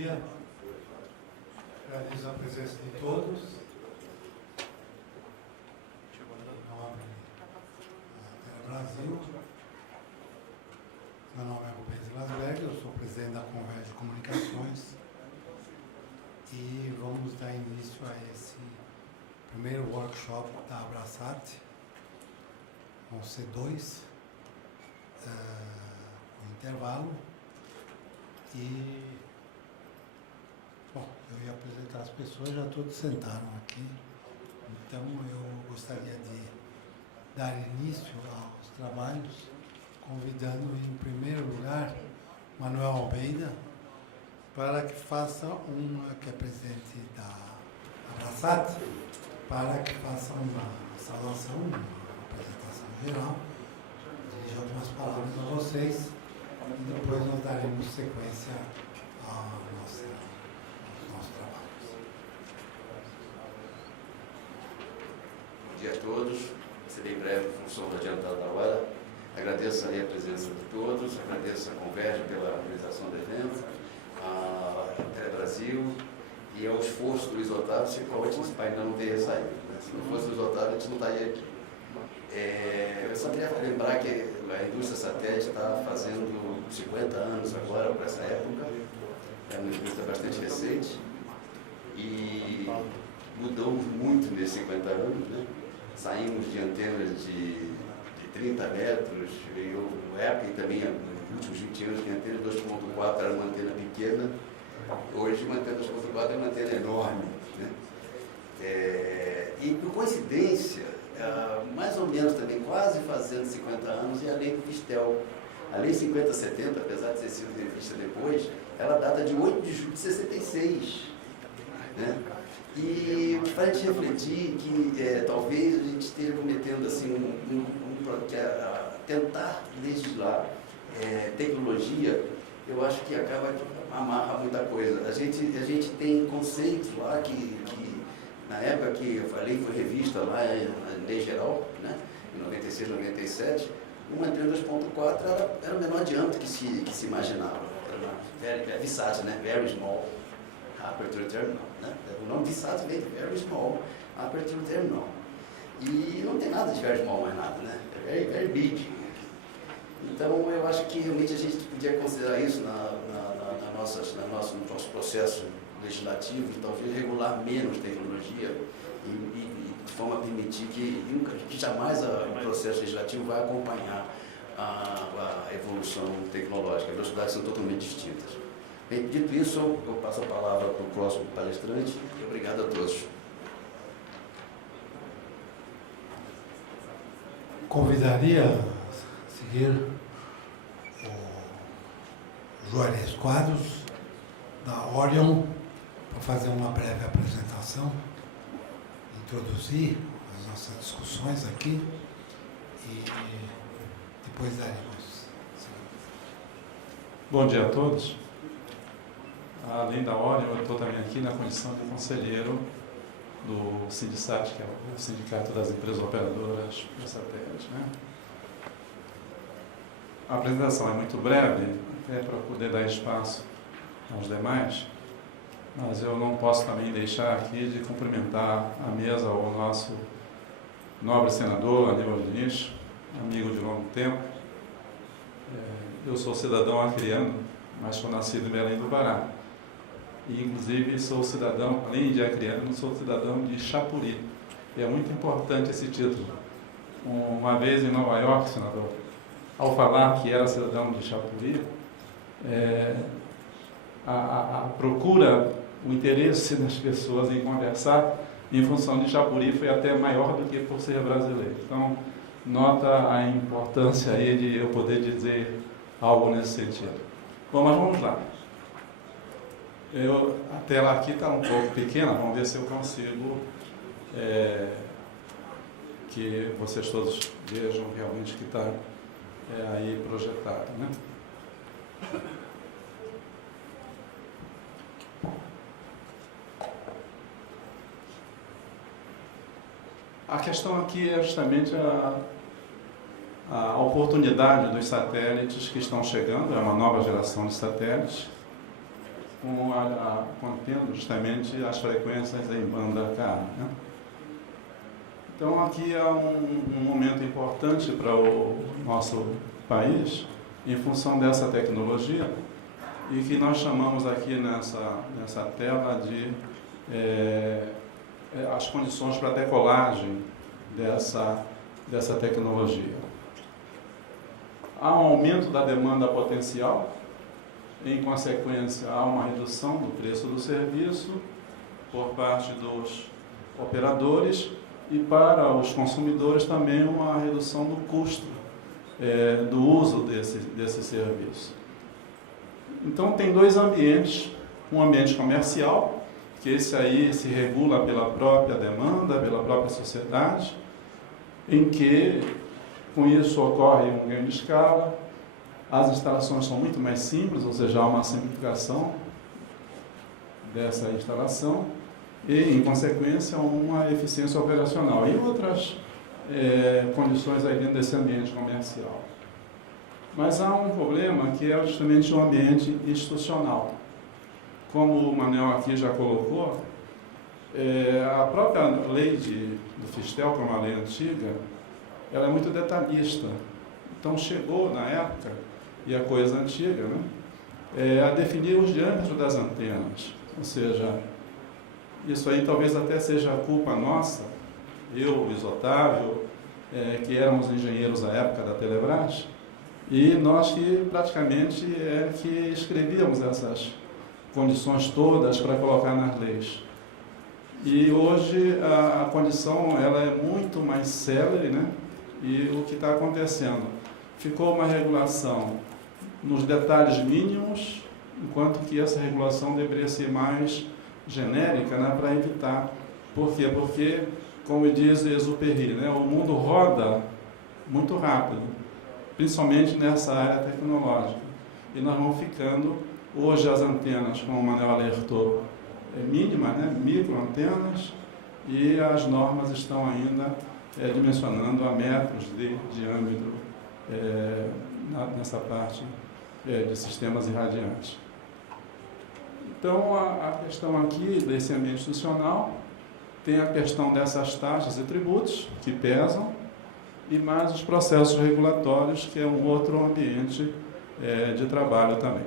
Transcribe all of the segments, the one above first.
dia. Agradeço a presença de todos. Em nome da Brasil. Meu nome é Rubens Lasberg, eu sou presidente da Converge Comunicações e vamos dar início a esse primeiro workshop da Abraçat. Vão ser dois, com intervalo. E, bom, eu ia apresentar as pessoas, já todos sentaram aqui, então eu gostaria de dar início aos trabalhos, convidando em primeiro lugar Manuel Almeida, para que faça que é presidente da Abraçat, para que faça uma saudação, uma apresentação geral, dirija algumas palavras a vocês. E depois nós daremos sequência aos nossos trabalhos. Bom dia a todos. Serei bem breve, em função do adiantado da hora. Agradeço aí a presença de todos, agradeço a Converge pela organização do evento, a Telebrasil e ao esforço do Luiz Otávio, se qual esse painel não teria saído. Né? Se não fosse o Luiz Otávio, a gente não estaria aqui. Eu só queria lembrar que a indústria satélite está fazendo 50 anos agora, para essa época. É uma indústria bastante recente e mudou muito nesses 50 anos. Né? Saímos de antenas de 30 metros, e houve época e também nos últimos 20 anos que a antena 2.4 era uma antena pequena. Hoje uma antena 2.4 é uma antena enorme. Né? E por coincidência, mais ou menos também, quase fazendo 50 anos, é a lei do Vistel. A lei 5070, apesar de ter sido revista depois, ela data de 8 de julho de 66. Né? E faz a gente refletir que talvez a gente esteja cometendo assim, tentar legislar tecnologia, eu acho que acaba amarra muita coisa. A gente tem conceitos lá que na época que a lei foi revista lá na lei geral, né, em 96, 97, uma antena 2.4 era o menor diâmetro que se imaginava. Era uma VSAT, né, Very Small Aperture Terminal. Né? O nome VSAT vem de Very Small Aperture Terminal. E não tem nada de Very Small mais nada, né? É very, very big. Então eu acho que realmente a gente podia considerar isso no nosso processo legislativo e talvez regular menos tecnologia e de forma a permitir que jamais o processo legislativo vai acompanhar a evolução tecnológica. As velocidades são totalmente distintas. Bem, dito isso, eu passo a palavra para o próximo palestrante e obrigado a todos. Convidaria a seguir o Juarez Quadros, da Orion, para fazer uma breve apresentação, introduzir as nossas discussões aqui e depois daremos. Bom dia a todos. Além da Orion, eu estou também aqui na condição de conselheiro do Sindicet, que é o Sindicato das Empresas Operadoras de Satélites. Né? A apresentação é muito breve, até para poder dar espaço aos demais, mas eu não posso também deixar aqui de cumprimentar a mesa o nosso nobre senador Aníbal Diniz, amigo de longo tempo. Eu sou cidadão acreano, mas sou nascido em Belém do Pará. E, inclusive, sou cidadão, além de acreano, sou cidadão de Chapuri. E é muito importante esse título. Uma vez em Nova York, senador, ao falar que era cidadão de Chapuri, a procura, o interesse das pessoas em conversar em função de Chapuri foi até maior do que por ser brasileiro. Então, nota a importância aí de eu poder dizer algo nesse sentido. Bom, mas vamos lá. A tela aqui está um pouco pequena, vamos ver se eu consigo que vocês todos vejam realmente que está aí projetado, né? A questão aqui é justamente a oportunidade dos satélites que estão chegando, é uma nova geração de satélites, contendo justamente as frequências em banda K. Né? Então, aqui é um momento importante para o nosso país, em função dessa tecnologia, e que nós chamamos aqui nessa tela de as condições para a decolagem dessa tecnologia. Há um aumento da demanda potencial, em consequência, há uma redução do preço do serviço por parte dos operadores e para os consumidores também uma redução do custo do uso desse serviço. Então, tem dois ambientes, um ambiente comercial, que esse aí se regula pela própria demanda, pela própria sociedade, em que, com isso, ocorre um ganho de escala, as instalações são muito mais simples, ou seja, há uma simplificação dessa instalação e, em consequência, uma eficiência operacional e outras condições aí dentro desse ambiente comercial. Mas há um problema que é justamente o ambiente institucional. Como o Manel aqui já colocou, a própria lei do Fistel, como a lei antiga, ela é muito detalhista. Então chegou na época, e a coisa antiga, né, a definir os diâmetros das antenas. Ou seja, isso aí talvez até seja culpa nossa, eu, Luiz Otávio, que éramos engenheiros à época da Telebrás, e nós que praticamente que escrevíamos essas condições todas para colocar nas leis. E hoje a condição ela é muito mais célere, né? E o que está acontecendo? Ficou uma regulação nos detalhes mínimos, enquanto que essa regulação deveria ser mais genérica, né? Para evitar. Por quê? Porque, como diz Exupéry, né? O mundo roda muito rápido, principalmente nessa área tecnológica. E nós vamos ficando, hoje as antenas, como o Manuel alertou, mínima, né? Microantenas, e as normas estão ainda dimensionando a metros de diâmetro nessa parte de sistemas irradiantes. Então, a questão aqui desse ambiente institucional tem a questão dessas taxas e tributos que pesam, e mais os processos regulatórios, que é um outro ambiente de trabalho também.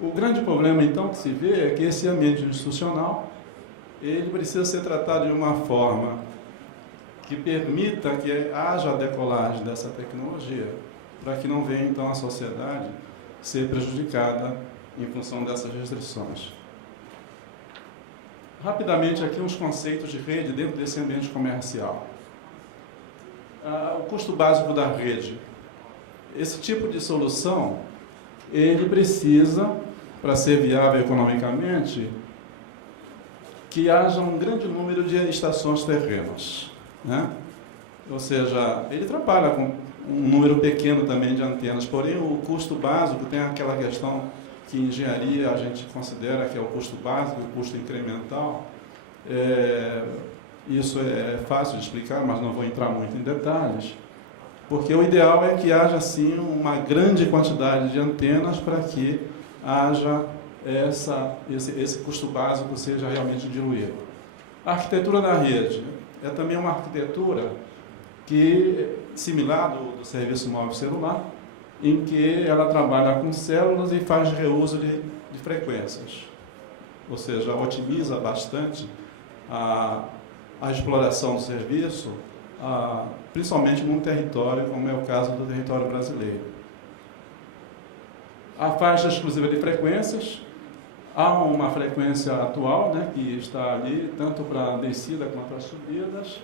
O grande problema, então, que se vê é que esse ambiente institucional ele precisa ser tratado de uma forma que permita que haja a decolagem dessa tecnologia, para que não venha, então, a sociedade ser prejudicada em função dessas restrições. Rapidamente, aqui uns conceitos de rede dentro desse ambiente comercial. O custo básico da rede. Esse tipo de solução, ele precisa, para ser viável economicamente, que haja um grande número de estações terrenas, né? Ou seja, ele trabalha com um número pequeno também de antenas, porém o custo básico tem aquela questão que em engenharia a gente considera que é o custo básico, o custo incremental. Isso é fácil de explicar, mas não vou entrar muito em detalhes, porque o ideal é que haja, sim, uma grande quantidade de antenas para que haja esse custo básico seja realmente diluído. A arquitetura da rede é também uma arquitetura que, similar do serviço móvel celular, em que ela trabalha com células e faz reuso de frequências. Ou seja, otimiza bastante a exploração do serviço, principalmente num território, como é o caso do território brasileiro. A faixa exclusiva de frequências, há uma frequência atual, né, que está ali, tanto para a descida quanto as subidas,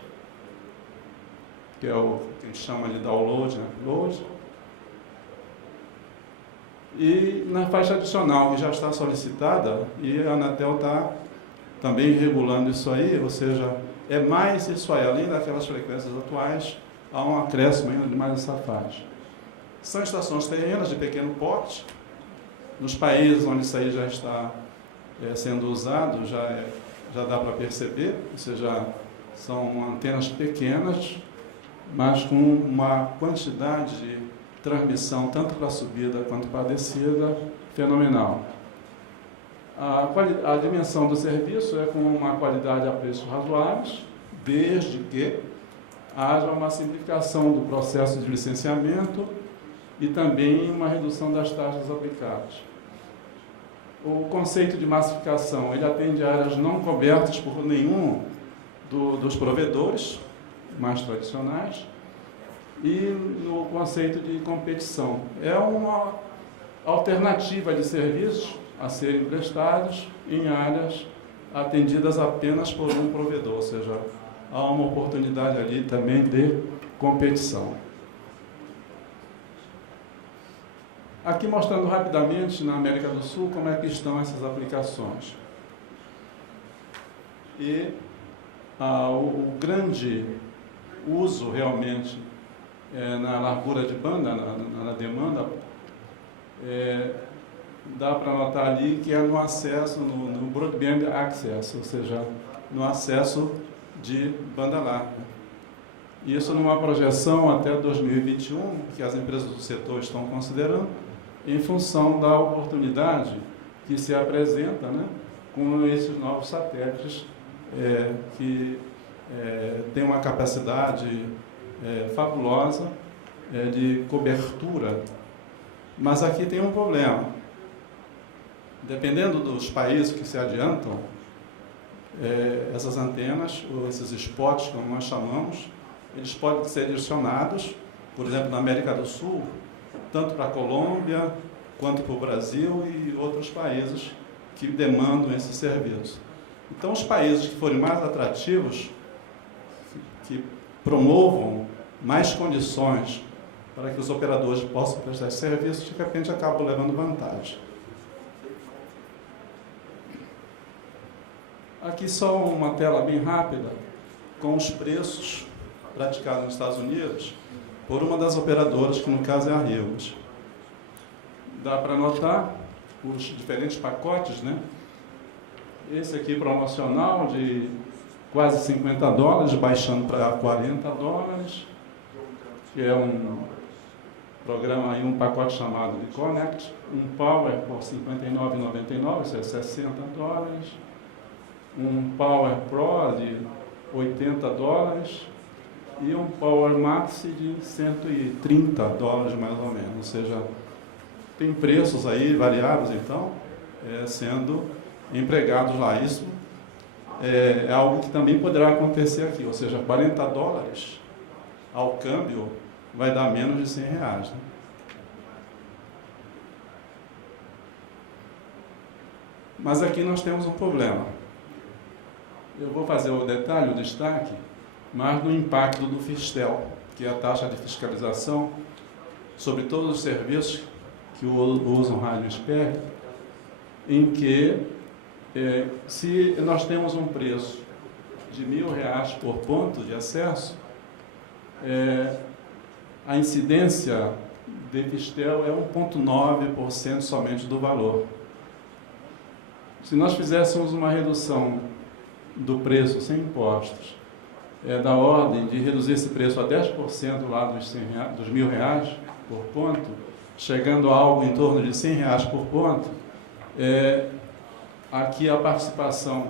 que é o que a gente chama de download, né, upload. E na faixa adicional, que já está solicitada, e a Anatel está também regulando isso aí, ou seja, é mais isso aí, além daquelas frequências atuais, há um acréscimo ainda de mais essa faixa. São estações terrenas de pequeno porte. Nos países onde isso aí já está sendo usado, já dá para perceber, ou seja, são antenas pequenas, mas com uma quantidade de transmissão, tanto para a subida quanto para a descida, fenomenal. A dimensão do serviço é com uma qualidade a preços razoáveis, desde que haja uma simplificação do processo de licenciamento e também uma redução das taxas aplicadas. O conceito de massificação, ele atende a áreas não cobertas por nenhum dos provedores mais tradicionais, e no conceito de competição. É uma alternativa de serviços a serem prestados em áreas atendidas apenas por um provedor, ou seja, há uma oportunidade ali também de competição. Aqui mostrando rapidamente na América do Sul como é que estão essas aplicações. E o grande uso realmente na largura de banda, na demanda, dá para notar ali que é no acesso, no Broadband Access, ou seja, no acesso de banda larga. Isso numa projeção até 2021, que as empresas do setor estão considerando, em função da oportunidade que se apresenta, né, com esses novos satélites que têm uma capacidade fabulosa de cobertura. Mas aqui tem um problema. Dependendo dos países que se adiantam, essas antenas, ou esses spots, como nós chamamos, eles podem ser direcionados, por exemplo, na América do Sul, tanto para a Colômbia, quanto para o Brasil e outros países que demandam esse serviço. Então, os países que forem mais atrativos, que promovam mais condições para que os operadores possam prestar serviços, de repente acabam levando vantagem. Aqui só uma tela bem rápida, com os preços praticados nos Estados Unidos por uma das operadoras, que no caso é a Hughes. Dá para notar os diferentes pacotes, né? Esse aqui promocional de quase $50, baixando para $40, que é um programa aí, um pacote chamado de Connect, um Power por $59,99, isso é $60, um Power Pro de $80 e um Power Max de $130 mais ou menos, ou seja, tem preços aí variáveis então sendo empregados lá. Isso é algo que também poderá acontecer aqui, ou seja, $40 ao câmbio vai dar menos de R$100, né? Mas aqui nós temos um problema. Eu vou fazer o detalhe, o destaque, mas no impacto do Fistel, que é a taxa de fiscalização sobre todos os serviços que usam rádio espectro, em que se nós temos um preço de R$1.000 por ponto de acesso, a incidência de Fistel é 1,9% somente do valor. Se nós fizéssemos uma redução do preço sem impostos, da ordem de reduzir esse preço a 10% lá dos R$1.000 por ponto, chegando a algo em torno de R$100 por ponto, aqui a participação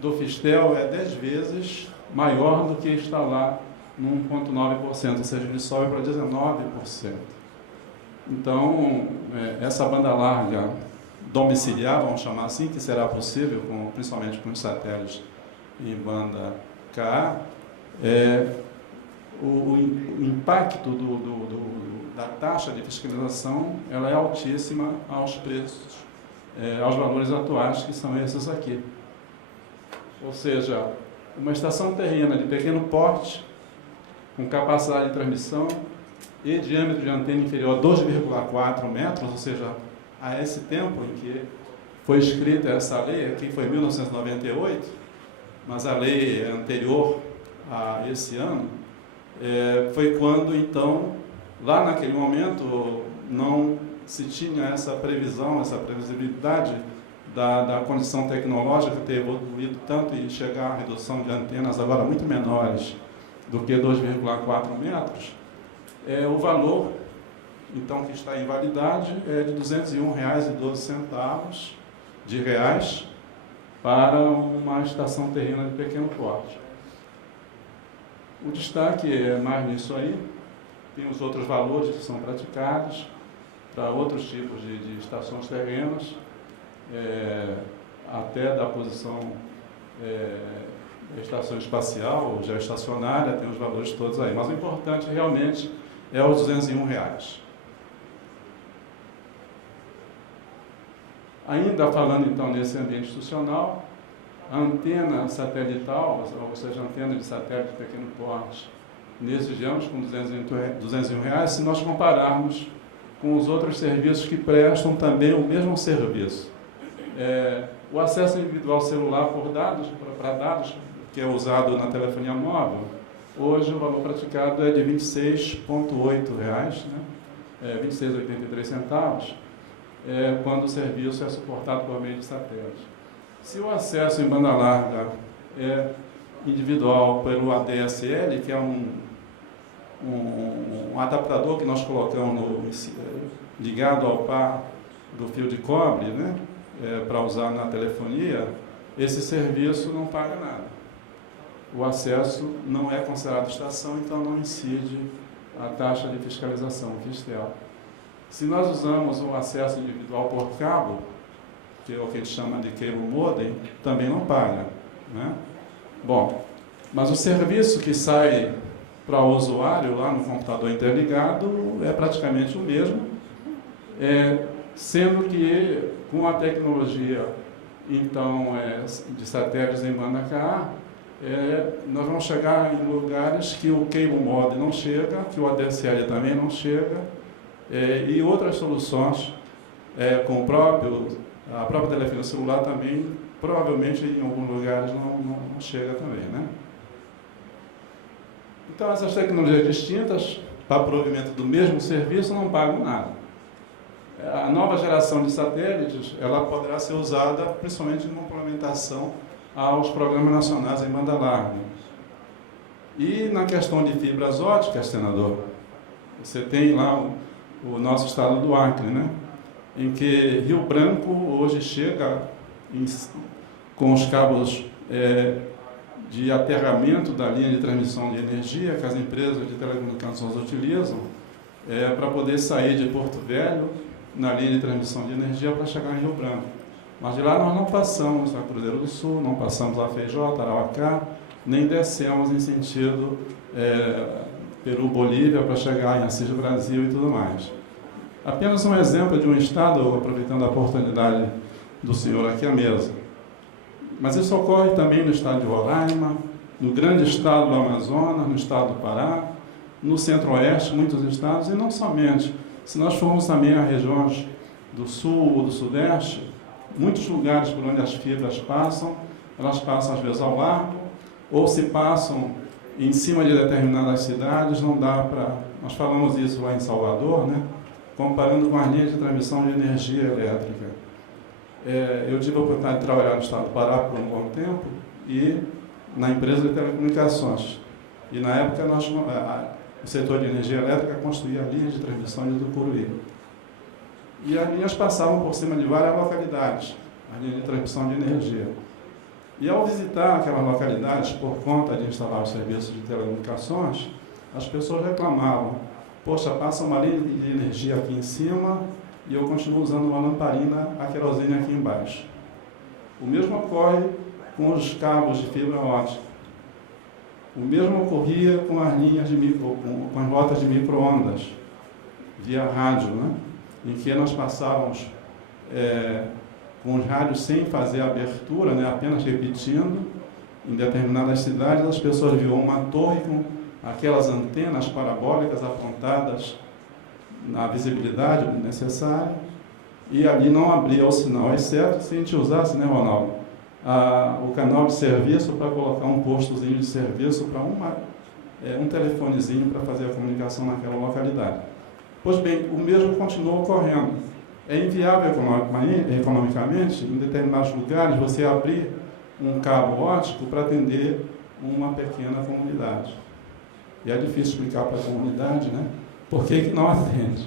do Fistel é 10 vezes maior do que está lá no 1,9%, ou seja, ele sobe para 19%. Então, essa banda larga domiciliar, vamos chamar assim, que será possível, principalmente com os satélites em banda Ka, o impacto da taxa de fiscalização ela é altíssima aos preços, aos valores atuais, que são esses aqui. Ou seja, uma estação terrena de pequeno porte, com capacidade de transmissão e diâmetro de antena inferior a 2,4 metros, ou seja, a esse tempo em que foi escrita essa lei, aqui foi 1998, mas a lei é anterior a esse ano, foi quando, então, lá naquele momento, não se tinha essa previsão, essa previsibilidade da condição tecnológica ter evoluído tanto e chegar à redução de antenas agora muito menores do que 2,4 metros, o valor então que está em validade, é de R$ 201,12 de reais para uma estação terrena de pequeno porte. O destaque é mais nisso aí, tem os outros valores que são praticados para outros tipos de estações terrenas, até da posição estação espacial, geoestacionária, tem os valores todos aí. Mas o importante realmente é os R$ 201. Ainda falando então nesse ambiente institucional, a antena satelital, ou seja, a antena de satélite de pequeno porte, nesses anos com R$ 201, se nós compararmos com os outros serviços que prestam também o mesmo serviço. O acesso individual celular por dados, para dados, que é usado na telefonia móvel, hoje o valor praticado é de R$ 26,8, né? 26,83 quando o serviço é suportado por meio de satélite. Se o acesso em banda larga é individual pelo ADSL, que é um adaptador que nós colocamos ligado ao par do fio de cobre, né, para usar na telefonia, esse serviço não paga nada. O acesso não é considerado estação, então não incide a taxa de fiscalização, FISTEL. Se nós usamos o acesso individual por cabo, que é o que a gente chama de cable modem, também não paga, né? Bom, mas o serviço que sai para o usuário lá no computador interligado é praticamente o mesmo, sendo que com a tecnologia então de satélites em banda Ka, nós vamos chegar em lugares que o cable modem não chega, que o ADSL também não chega, e outras soluções com a própria telefonia celular também, provavelmente em alguns lugares não chega também, né? Então essas tecnologias distintas, para provimento do mesmo serviço, não pagam nada. A nova geração de satélites, ela poderá ser usada principalmente em complementação aos programas nacionais em banda larga. E na questão de fibras óticas, senador, você tem lá o nosso estado do Acre, né? Em que Rio Branco hoje chega com os cabos de aterramento da linha de transmissão de energia que as empresas de telecomunicações utilizam para poder sair de Porto Velho na linha de transmissão de energia para chegar em Rio Branco. Mas de lá nós não passamos a Cruzeiro do Sul, não passamos a Feijó, Tarauacá, nem descemos em sentido Peru, Bolívia, para chegar em Assis Brasil e tudo mais. Apenas um exemplo de um estado, aproveitando a oportunidade do senhor aqui à mesa. Mas isso ocorre também no estado de Roraima, no grande estado do Amazonas, no estado do Pará, no centro-oeste, muitos estados, e não somente. Se nós formos também a regiões do sul ou do sudeste, muitos lugares por onde as fibras passam, elas passam às vezes ao largo, ou se passam em cima de determinadas cidades, não dá para... Nós falamos isso lá em Salvador, né? Comparando com as linhas de transmissão de energia elétrica. Eu tive a oportunidade de trabalhar no estado do Pará por um bom tempo e na empresa de telecomunicações. E na época o setor de energia elétrica construía linhas de transmissão de Tucuruí. E as linhas passavam por cima de várias localidades, a linha de transmissão de energia. E ao visitar aquelas localidades por conta de instalar os serviços de telecomunicações, as pessoas reclamavam: poxa, passa uma linha de energia aqui em cima e eu continuo usando uma lamparina a querosene aqui embaixo. O mesmo ocorre com os cabos de fibra ótica. O mesmo ocorria com as linhas com as rotas de micro-ondas, via rádio, né? Em que nós passávamos com os rádios sem fazer a abertura, né? Apenas repetindo. Em determinadas cidades, as pessoas viam uma torre com aquelas antenas parabólicas apontadas na visibilidade necessária, e ali não abria o sinal, exceto se a gente usasse, né, Ronaldo, o canal de serviço para colocar um postozinho de serviço para um telefonezinho para fazer a comunicação naquela localidade. Pois bem, o mesmo continua ocorrendo. É inviável economicamente, em determinados lugares, você abrir um cabo óptico para atender uma pequena comunidade. E é difícil explicar para a comunidade, né? Por que não atende?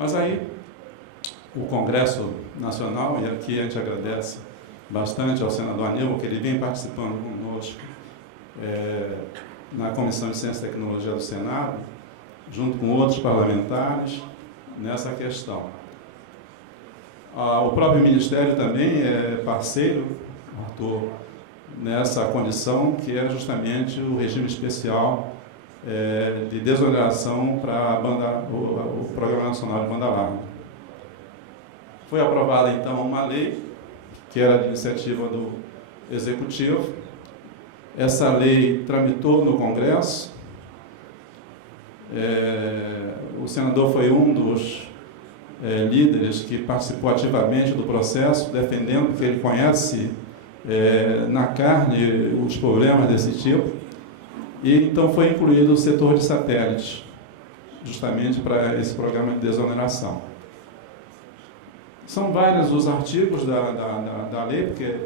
Mas aí, o Congresso Nacional, e aqui a gente agradece bastante ao senador Aníbal, que ele vem participando conosco na Comissão de Ciência e Tecnologia do Senado, junto com outros parlamentares, nessa questão. O próprio Ministério também é parceiro, Arthur, nessa condição, que é justamente o regime especial de desoneração para o Programa Nacional de Banda Larga. Foi aprovada, então, uma lei, que era de iniciativa do Executivo. Essa lei tramitou no Congresso. O senador foi um dos líderes que participou ativamente do processo, defendendo que ele conhece na carne os problemas desse tipo. E então foi incluído o setor de satélites, justamente para esse programa de desoneração. São vários os artigos da lei, porque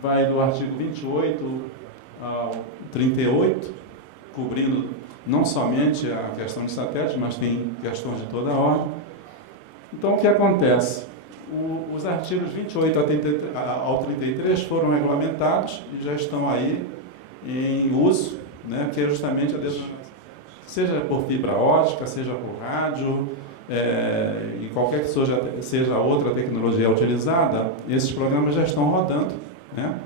vai do artigo 28 ao 38, cobrindo não somente a questão de satélites, mas tem questões de toda a ordem. Então, o que acontece? Os artigos 28 ao 33 foram regulamentados e já estão aí em uso, né, que é justamente a desoneração, seja por fibra ótica, seja por rádio, e qualquer que seja a outra tecnologia utilizada, esses programas já estão rodando, né?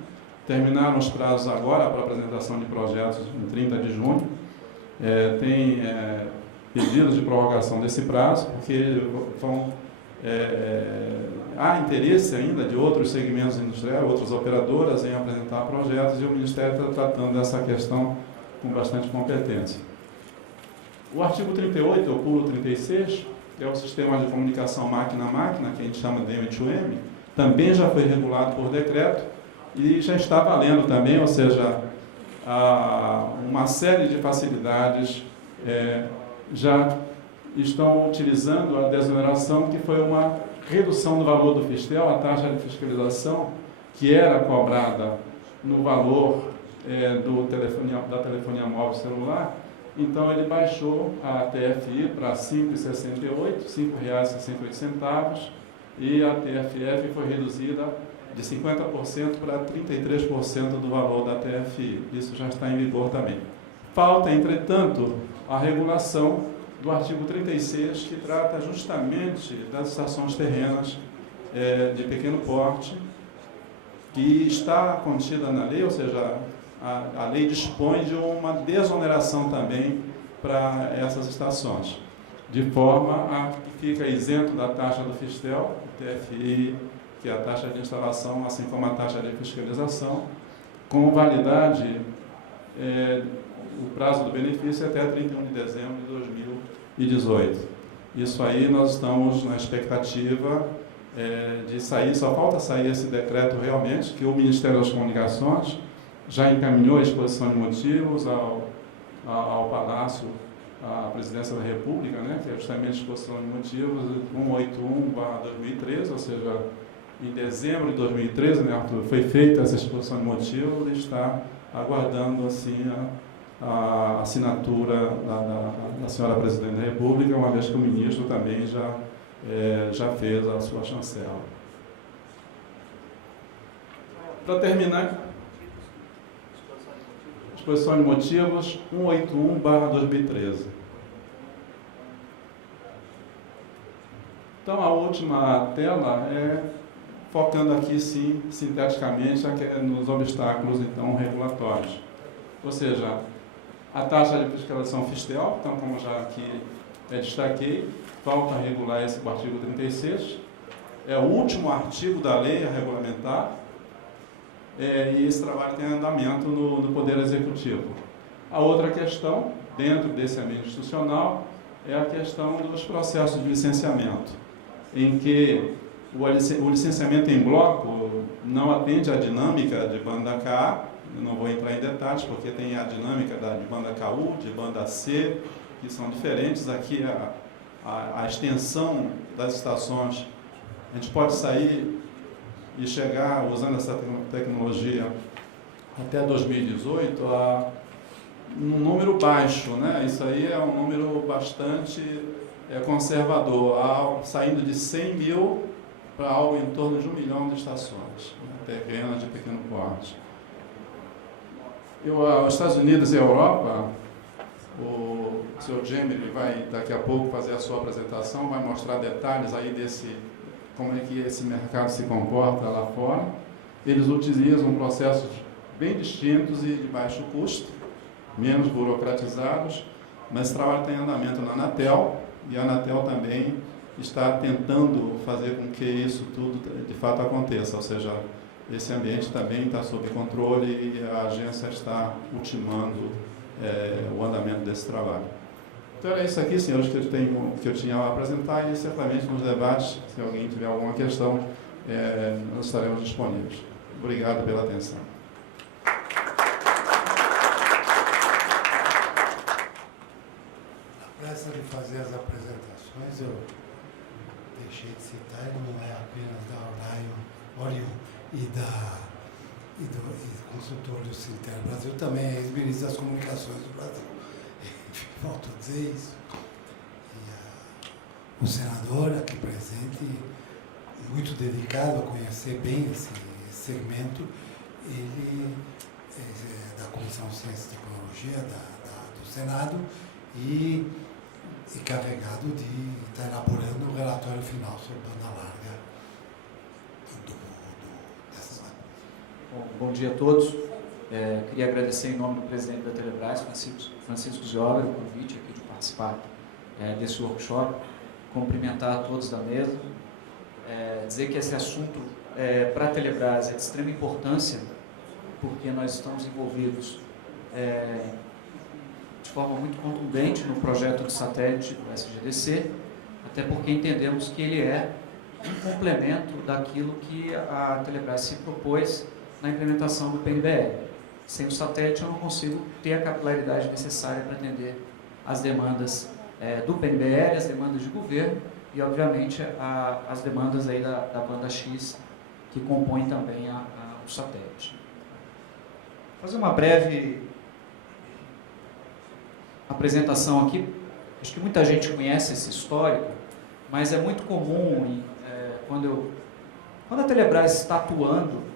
Terminaram os prazos agora para apresentação de projetos em 30 de junho. Tem pedidos de prorrogação desse prazo, porque há interesse ainda de outros segmentos industriais, outras operadoras em apresentar projetos, e o Ministério está tratando dessa questão com bastante competência. O artigo 38, eu pulo 36, que é o sistema de comunicação máquina-máquina, que a gente chama de M2M, também já foi regulado por decreto e já está valendo também, ou seja, uma série de facilidades já estão utilizando a desoneração, que foi uma redução do valor do Fistel, a taxa de fiscalização, que era cobrada no valor da telefonia móvel celular. Então, ele baixou a TFI para R$ 5,68, R$ 5,68, e a TFF foi reduzida de 50% para 33% do valor da TFI. Isso já está em vigor também. Falta, entretanto, a regulação do artigo 36, que trata justamente das estações terrenas de pequeno porte, que está contida na lei, ou seja, a lei dispõe de uma desoneração também para essas estações, de forma a que fica isento da taxa do Fistel, o TFI, que é a taxa de instalação, assim como a taxa de fiscalização, com validade, o prazo do benefício é até 31 de dezembro de 2018. Isso aí nós estamos na expectativa de sair, só falta sair esse decreto realmente, que o Ministério das Comunicações já encaminhou a exposição de motivos ao Palácio, à Presidência da República, né, que é justamente a exposição de motivos 181/2013, ou seja, em dezembro de 2013, né, Arthur, foi feita essa exposição de motivos e está aguardando assim a assinatura da senhora Presidente da República, uma vez que o ministro também já fez a sua chancela. Para terminar, exposição de motivos 181/2013. Então, a última tela focando aqui, sim, sinteticamente, nos obstáculos, então, regulatórios. Ou seja, a taxa de fiscalização Fistel, então, como já aqui destaquei, falta regular esse artigo 36, é o último artigo da lei a regulamentar, e esse trabalho tem andamento no Poder Executivo. A outra questão, dentro desse ambiente institucional, é a questão dos processos de licenciamento, em que o licenciamento em bloco não atende à dinâmica de banda Ka. Eu não vou entrar em detalhes, porque tem a dinâmica de banda KU, de banda C, que são diferentes. Aqui a extensão das estações, a gente pode sair e chegar, usando essa tecnologia, até 2018, a um número baixo, né? Isso aí é um número bastante conservador, saindo de 100 mil para algo em torno de 1 milhão de estações, terrenas de pequeno porte. Os Estados Unidos e a Europa, o Sr. Jamie vai daqui a pouco fazer a sua apresentação, vai mostrar detalhes aí como é que esse mercado se comporta lá fora. Eles utilizam processos bem distintos e de baixo custo, menos burocratizados, mas esse trabalho tem andamento na Anatel, e a Anatel também está tentando fazer com que isso tudo de fato aconteça, ou seja, esse ambiente também está sob controle e a agência está ultimando o andamento desse trabalho. Então era isso aqui, senhores, que eu tinha a apresentar, e certamente nos debates, se alguém tiver alguma questão, nós estaremos disponíveis. Obrigado pela atenção. Na pressa de fazer as apresentações, eu deixei de citar, ele não é apenas da Orion e do consultório Sinter Brasil, também é ex-ministro das Comunicações do Brasil. Falta dizer isso. E o senador aqui presente, muito dedicado a conhecer bem esse segmento, ele é da Comissão Ciência e Tecnologia do Senado e encarregado de estar elaborando o relatório final sobre banda larga dessas máquinas. Bom dia a todos. Queria agradecer em nome do presidente da Telebrás, Francisco Ziola, o convite aqui de participar desse workshop, cumprimentar a todos da mesa, dizer que esse assunto para a Telebrás é de extrema importância, porque nós estamos envolvidos de forma muito contundente no projeto de satélite do SGDC, até porque entendemos que ele é um complemento daquilo que a Telebrás se propôs na implementação do PNBR. Sem o satélite eu não consigo ter a capilaridade necessária para atender as demandas do PNBR, as demandas de governo e, obviamente, as demandas aí da banda X, que compõem também o satélite. Vou fazer uma breve apresentação aqui. Acho que muita gente conhece esse histórico, mas é muito comum, quando a Telebrás está atuando,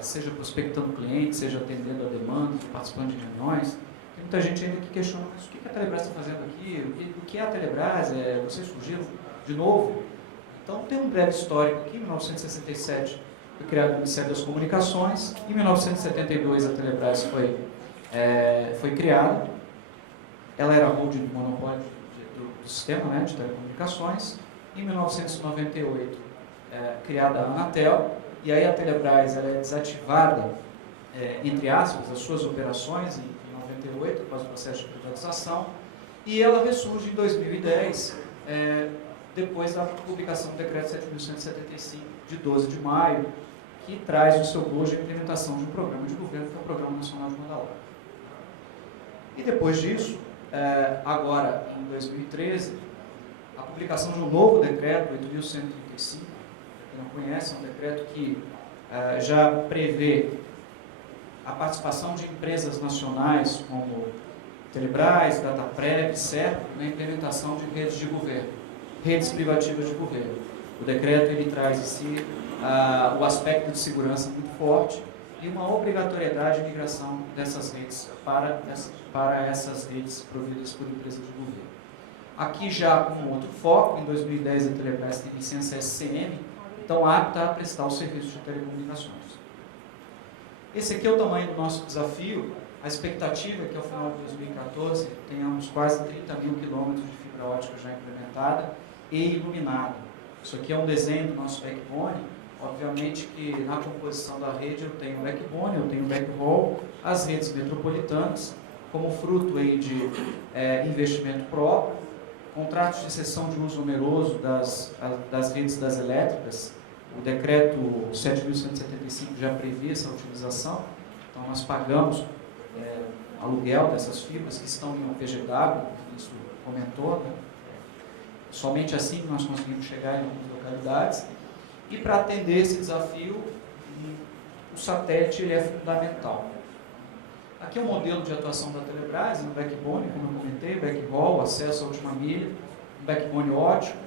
seja prospectando clientes, seja atendendo a demandas, participando de reuniões, tem muita gente ainda que questiona, mas o que a Telebrás está fazendo aqui? O que é a Telebrás? Vocês surgiram de novo? Então, tem um breve histórico aqui. Em 1967 foi criado o Ministério das Comunicações, em 1972 a Telebrás foi criada. Ela era holding de monopólio do sistema, de telecomunicações. Em 1998, criada a Anatel, e aí a Telebrás é desativada, entre aspas, as suas operações em 98, após o processo de privatização, e ela ressurge em 2010, depois da publicação do Decreto 7.175, de 12 de maio, que traz no seu bojo a implementação de um programa de governo, que é o Programa Nacional de Banda Larga. E depois disso, agora em 2013, a publicação de um novo decreto, 8.135, que não conhece, é um decreto que já prevê a participação de empresas nacionais como Telebrás, Dataprev, CERP, na implementação de redes de governo, redes privativas de governo. O decreto ele traz em si o aspecto de segurança muito forte e uma obrigatoriedade de migração dessas redes para essas redes providas por empresas de governo. Aqui já com outro foco, em 2010 a Telebrás tem licença SCM, então apta a prestar o serviço de telecomunicações. Esse aqui é o tamanho do nosso desafio. A expectativa é que ao final de 2014 tenhamos quase 30 mil quilômetros de fibra ótica já implementada e iluminada. Isso aqui é um desenho do nosso backbone. Obviamente que na composição da rede eu tenho backbone, eu tenho backhaul, as redes metropolitanas, como fruto aí de investimento próprio, contratos de cessão de uso oneroso das redes das elétricas. O decreto 7.175 já previa essa utilização, então nós pagamos aluguel dessas fibras que estão em OPGW, isso comentou, somente assim nós conseguimos chegar em algumas localidades, e para atender esse desafio, o satélite ele é fundamental. Aqui é o modelo de atuação da Telebrás, no backbone, como eu comentei, backhaul, acesso à última milha, um backbone óptico,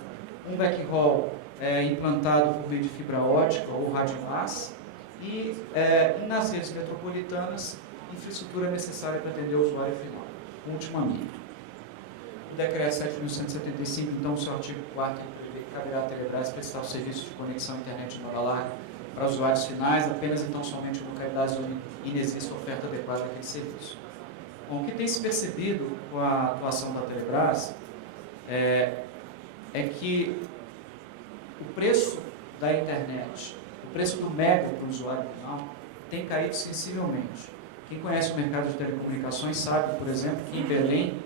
um backhaul implantado por meio de fibra óptica ou rádio enlace, e nas redes metropolitanas, infraestrutura necessária para atender o usuário final, última milha. O decreto 7.175, então, o seu artigo 4º, prevê que caberá à Telebrás prestar o serviço de conexão à internet de banda larga para usuários finais, apenas então somente em localidades onde inexiste oferta adequada daquele serviço. Bom, o que tem se percebido com a atuação da Telebrás é que o preço da internet, o preço do mega para o usuário final, tem caído sensivelmente. Quem conhece o mercado de telecomunicações sabe, por exemplo, que em Belém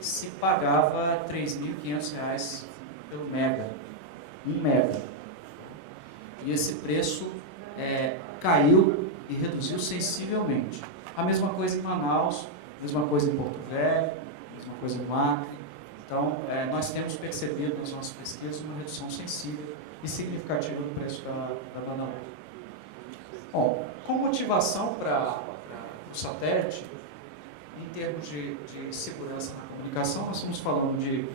se pagava R$ 3.500 pelo mega, 1 mega. E esse preço caiu e reduziu sensivelmente. A mesma coisa em Manaus, a mesma coisa em Porto Velho, a mesma coisa no Acre. Então, nós temos percebido nas nossas pesquisas uma redução sensível e significativa do preço da banda larga. Bom, com motivação para o satélite, em termos de segurança na comunicação, nós estamos falando de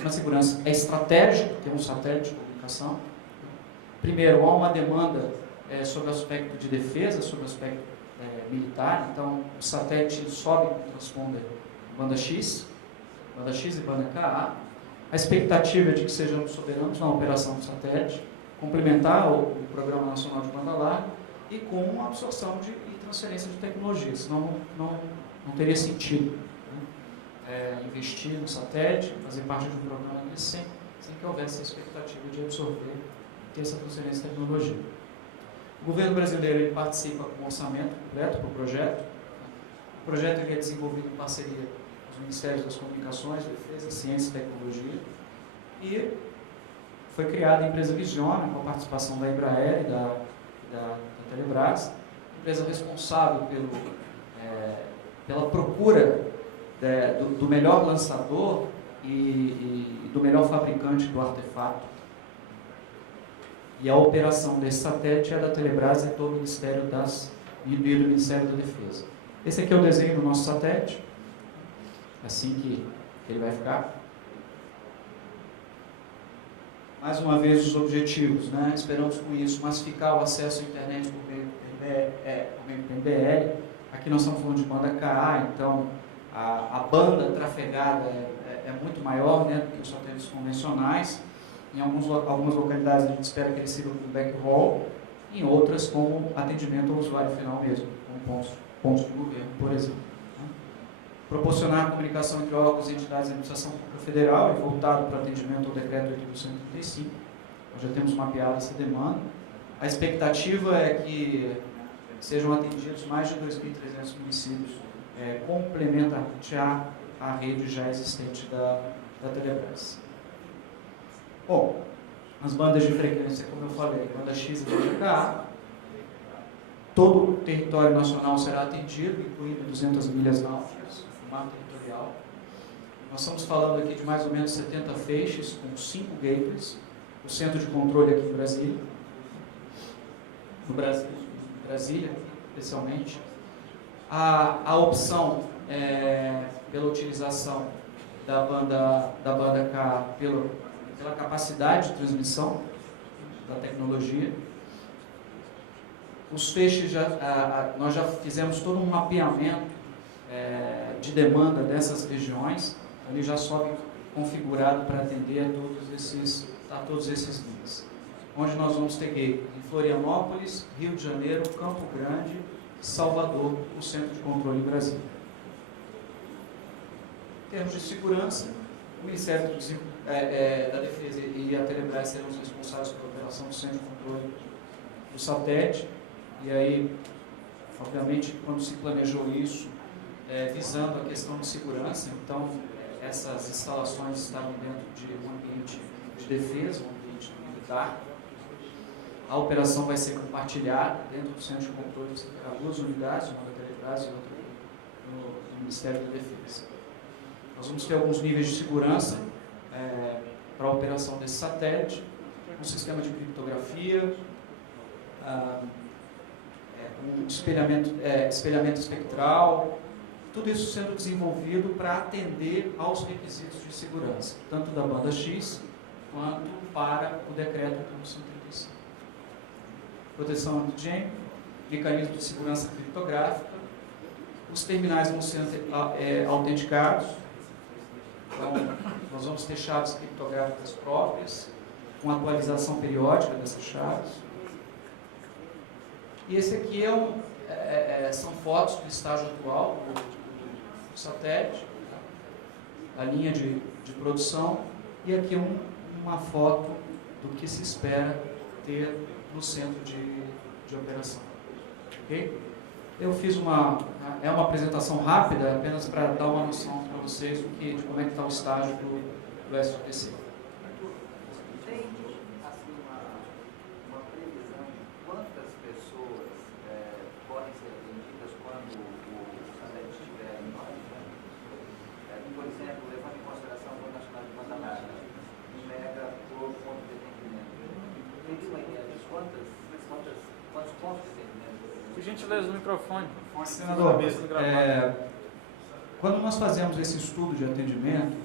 uma segurança estratégica, ter um satélite de comunicação. Primeiro, há uma demanda sobre o aspecto de defesa, sobre o aspecto militar. Então, o satélite sobe com transponder banda X e banda KA. A expectativa é de que sejamos soberanos na operação do satélite, complementar o Programa Nacional de Banda Larga e com a absorção e transferência de tecnologia, senão não teria sentido investir no satélite, fazer parte de um programa sem que houvesse a expectativa de absorver e ter essa transferência de tecnologia. O governo brasileiro ele participa com um orçamento completo para o projeto. O projeto é desenvolvido em parceria com os Ministérios das Comunicações, Defesa, Ciência e Tecnologia, e foi criada a empresa Visiona, com a participação da Embraer e da Telebrás, empresa responsável pela procura do melhor lançador e do melhor fabricante do artefato. E a operação desse satélite é da Telebrás e do Ministério do Ministério da Defesa. Esse aqui é o desenho do nosso satélite, assim que ele vai ficar. Mais uma vez, os objetivos, né? Esperamos com isso massificar o acesso à internet por meio do MBL. Aqui nós estamos falando de banda KA, então a banda trafegada é muito maior, né, do que os satélites convencionais. Em algumas localidades a gente espera que ele sirva como backhaul, em outras como atendimento ao usuário final mesmo, como pontos do governo, por exemplo. Proporcionar a comunicação entre órgãos e entidades da administração pública federal e voltado para atendimento ao decreto 8.135. Nós já temos mapeado essa demanda. A expectativa é que sejam atendidos mais de 2.300 municípios, complementarmente à rede já existente da Telebrás. Bom, as bandas de frequência, como eu falei, banda X e banda K, todo o território nacional será atendido, incluindo 200 milhas náuticas, o mar territorial. Nós estamos falando aqui de mais ou menos 70 feixes, com 5 gateways, o centro de controle aqui em Brasília, Brasília, especialmente. A opção pela utilização da banda K pela capacidade de transmissão da tecnologia. Os feixes, nós já fizemos todo um mapeamento de demanda dessas regiões, ele já sobe configurado para atender a todos esses níveis. Onde nós vamos ter gate em Florianópolis, Rio de Janeiro, Campo Grande, Salvador, o Centro de Controle em Brasília. Em termos de segurança, o Ministério da Defesa e a Telebrás serão os responsáveis pela operação do Centro de Controle do satélite. E aí, obviamente, quando se planejou isso, visando a questão de segurança, então, essas instalações estavam dentro de um ambiente de defesa, um ambiente militar. A operação vai ser compartilhada dentro do Centro de Controle, terá 2 unidades, uma da Telebrás e outra no Ministério da Defesa. Nós vamos ter alguns níveis de segurança para a operação desse satélite, um sistema de criptografia, um espelhamento espectral, tudo isso sendo desenvolvido para atender aos requisitos de segurança, tanto da banda X quanto para o decreto 135. Proteção anti-jam, mecanismo de segurança criptográfica, os terminais vão ser autenticados, então nós vamos ter chaves criptográficas próprias, com atualização periódica dessas chaves. E esse aqui são fotos do estágio atual do satélite, a linha de produção, e aqui uma foto do que se espera ter no centro de operação. Okay? Eu fiz uma apresentação rápida, apenas para dar uma noção para vocês de como é que está o estágio do SOTC. Tem assim, uma previsão de quantas pessoas podem ser atendidas quando o satélite estiver em órbita? Por exemplo, levando em consideração o Plano Nacional de Banda Larga, 1 mega por ponto de atendimento. Teria uma ideia de quantos pontos de atendimento? Por gentileza, no microfone. Senador, quando nós fazemos esse estudo de atendimento,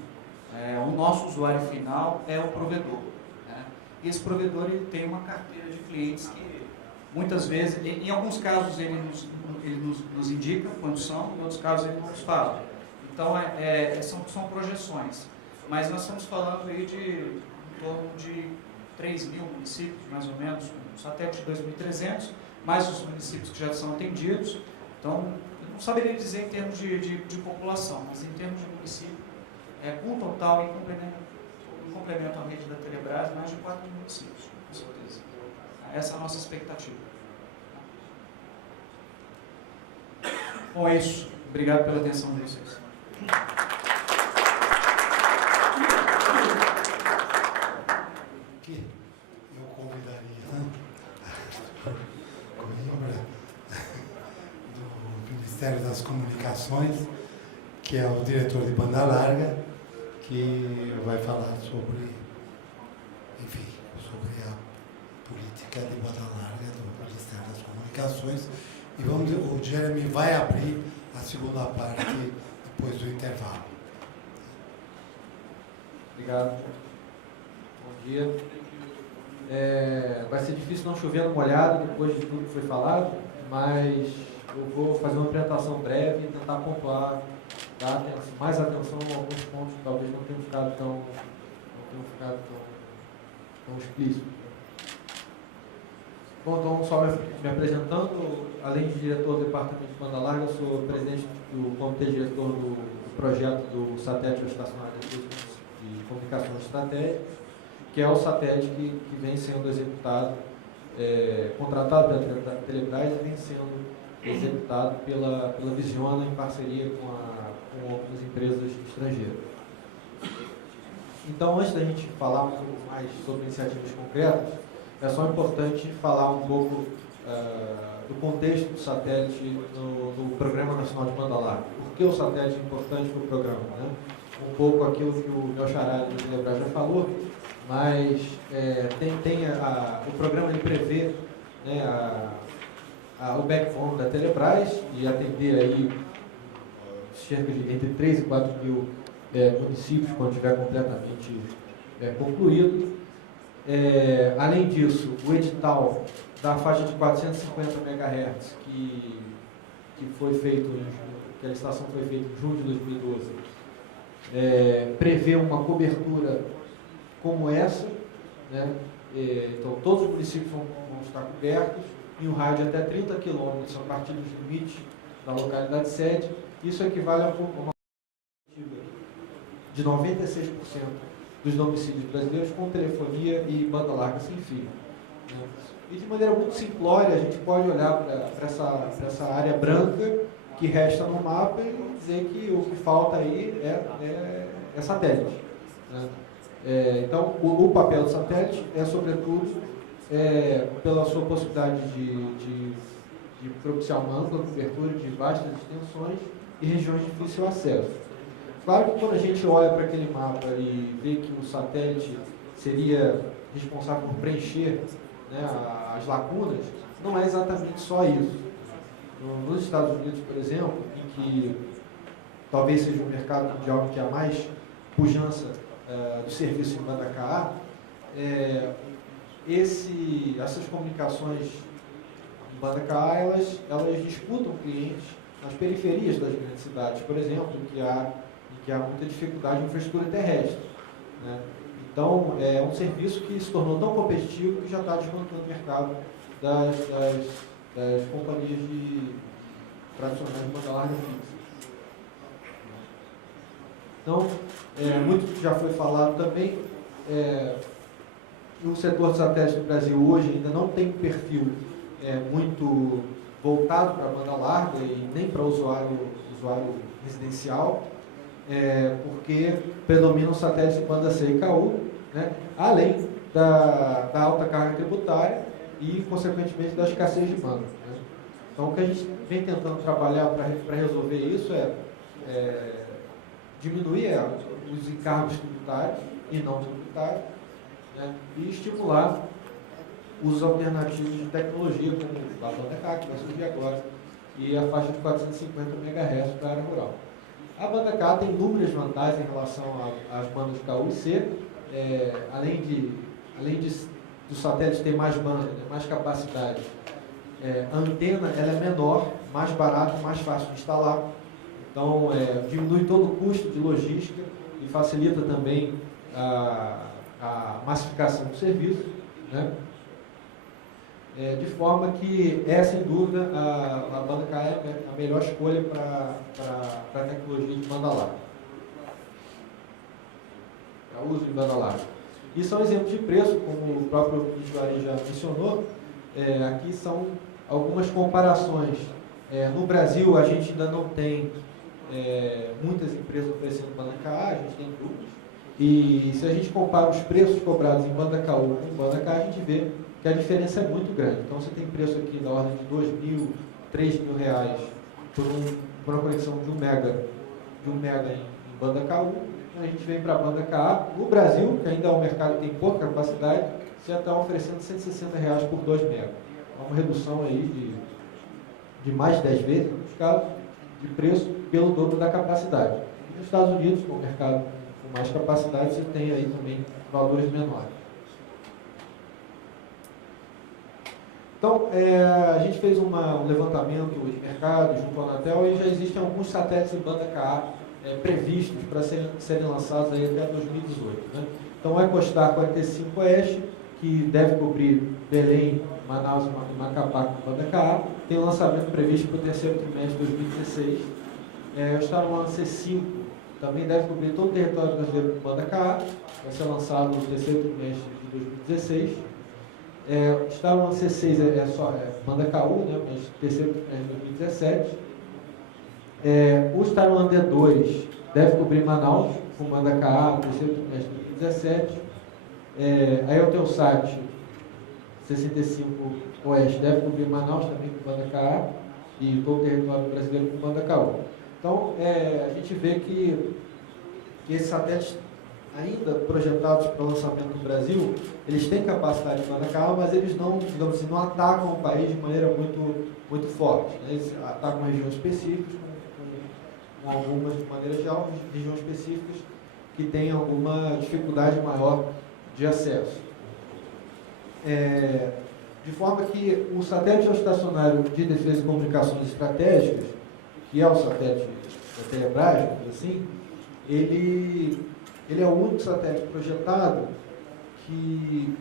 o nosso usuário final é o provedor. Né? E esse provedor ele tem uma carteira de clientes que, muitas vezes, em alguns casos ele nos indica quando são, em outros casos ele não nos fala. Então, são projeções. Mas nós estamos falando aí de em torno de 3 mil municípios, mais ou menos, com satélite de 2.300, mais os municípios que já são atendidos. Então, eu não saberia dizer em termos de população, mas em termos de município, com total, em complemento à rede da Telebrás, mais de 4 mil municípios, com certeza. Essa é a nossa expectativa. Bom, é isso. Obrigado pela atenção de vocês. Que eu convidaria Coimbra, do Ministério das Comunicações, que é o diretor de banda larga, que vai falar sobre a política de banda larga do Ministério das Comunicações. E o Jeremy vai abrir a segunda parte depois do intervalo. Obrigado. Bom dia. Vai ser difícil não chover no molhado depois de tudo que foi falado, mas eu vou fazer uma apresentação breve e tentar pontuar, dar mais atenção a alguns pontos que talvez não tenham ficado tão explícitos. Bom, então, só me apresentando, além de diretor do Departamento de Banda Larga, eu sou presidente do Comitê Diretor do projeto do Satélite Estacionário de Comunicações Estratégicas, que é o satélite que vem sendo executado, contratado pela Telebrás e vem sendo executado pela Visiona em parceria com outras empresas estrangeiras. Então, antes da gente falar um pouco mais sobre iniciativas concretas, é só importante falar um pouco do contexto do satélite no Programa Nacional de Banda Larga. Por que o satélite é importante para o programa? Né? Um pouco aquilo que o meu xará de Telebrás já falou, mas o programa ele prevê, né, o backbone da Telebrás e atender aí cerca de entre 3 e 4 mil municípios quando estiver completamente concluído. Além disso, o edital da faixa de 450 MHz que foi feito, que a licitação foi feita em junho de 2012, prevê uma cobertura como essa, né? Então todos os municípios vão estar cobertos em um raio de até 30 km a partir dos limites da localidade sede. Isso equivale a uma de 96% dos domicílios brasileiros com telefonia e banda larga sem fio. Né? E de maneira muito simplória, a gente pode olhar para essa área branca que resta no mapa e dizer que o que falta aí é satélite. Né? Então, o papel do satélite é, sobretudo, pela sua possibilidade de propiciar uma ampla cobertura de vastas extensões e regiões de difícil acesso. Claro que quando a gente olha para aquele mapa e vê que o satélite seria responsável por preencher, né, as lacunas, não é exatamente só isso. Nos Estados Unidos, por exemplo, em que talvez seja o mercado mundial que há mais pujança do serviço em banda KA, essas comunicações em banda KA, elas disputam clientes nas periferias das grandes cidades, por exemplo, em que há muita dificuldade em infraestrutura terrestre, né? Então, é um serviço que se tornou tão competitivo que já está desbancando o mercado das companhias tradicionais de banda larga fixa. Então, muito que já foi falado também, o setor de satélite no Brasil hoje ainda não tem um perfil muito voltado para a banda larga e nem para usuário residencial, porque predominam satélites de banda C e KU, né, além da alta carga tributária e, consequentemente, da escassez de banda, né. Então, o que a gente vem tentando trabalhar para resolver isso é diminuir os encargos tributários e não tributários, né, e estimular usos alternativos de tecnologia, como a banda K, que vai surgir agora, e a faixa de 450 MHz para a área rural. A banda K tem inúmeras vantagens em relação às bandas KU e C, além do satélite ter mais banda, né, mais capacidade, a antena ela é menor, mais barata, mais fácil de instalar. Então, diminui todo o custo de logística e facilita também a massificação do serviço, né? De forma que sem dúvida, a banda K é a melhor escolha para a tecnologia de banda larga, para o uso de banda larga. E são exemplos de preço, como o próprio Juarez já mencionou. Aqui são algumas comparações. No Brasil, a gente ainda não tem muitas empresas oferecendo banda KA, a gente tem grupos. E se a gente compara os preços cobrados em banda KU com banda K, a gente vê que a diferença é muito grande. Então, você tem preço aqui da ordem de R$2.000, R$3.000 por uma conexão de 1 mega em banda KU. A gente vem para a banda KA. No Brasil, que ainda é um mercado que tem pouca capacidade, você já está oferecendo R$160 por 2 mega. É uma redução aí de mais de 10 vezes, nos casos, de preço pelo dobro da capacidade. E nos Estados Unidos, com o mercado com mais capacidade, você tem aí também valores menores. Então, a gente fez um levantamento de mercado junto à Anatel e já existem alguns satélites em banda KA previstos para serem lançados aí até 2018. Né? Então, o EcoStar 45 Oeste, que deve cobrir Belém, Manaus e Macapá com banda KA, tem um lançamento previsto para o terceiro trimestre de 2016. O Starlink C5 também deve cobrir todo o território brasileiro com banda KA, vai ser lançado no terceiro trimestre de 2016. O Starlink C6 é banda KU, né, mas terceiro trimestre de 2017. O Starlink D2 deve cobrir Manaus com banda KA no terceiro trimestre de 2017. A Eutelsat 65 Oeste deve cobrir Manaus também com banda KA e todo o território brasileiro com banda KU. Então, a gente vê que esses satélites ainda projetados para o lançamento no Brasil, eles têm capacidade de banda KA, mas eles não, digamos assim, não atacam o país de maneira muito forte, né? Eles atacam regiões específicas, com algumas, de maneira geral, regiões específicas que têm alguma dificuldade maior de acesso. De forma que o satélite geoestacionário de defesa e comunicações estratégicas, que é o satélite da Telebrás, assim, ele é o único satélite projetado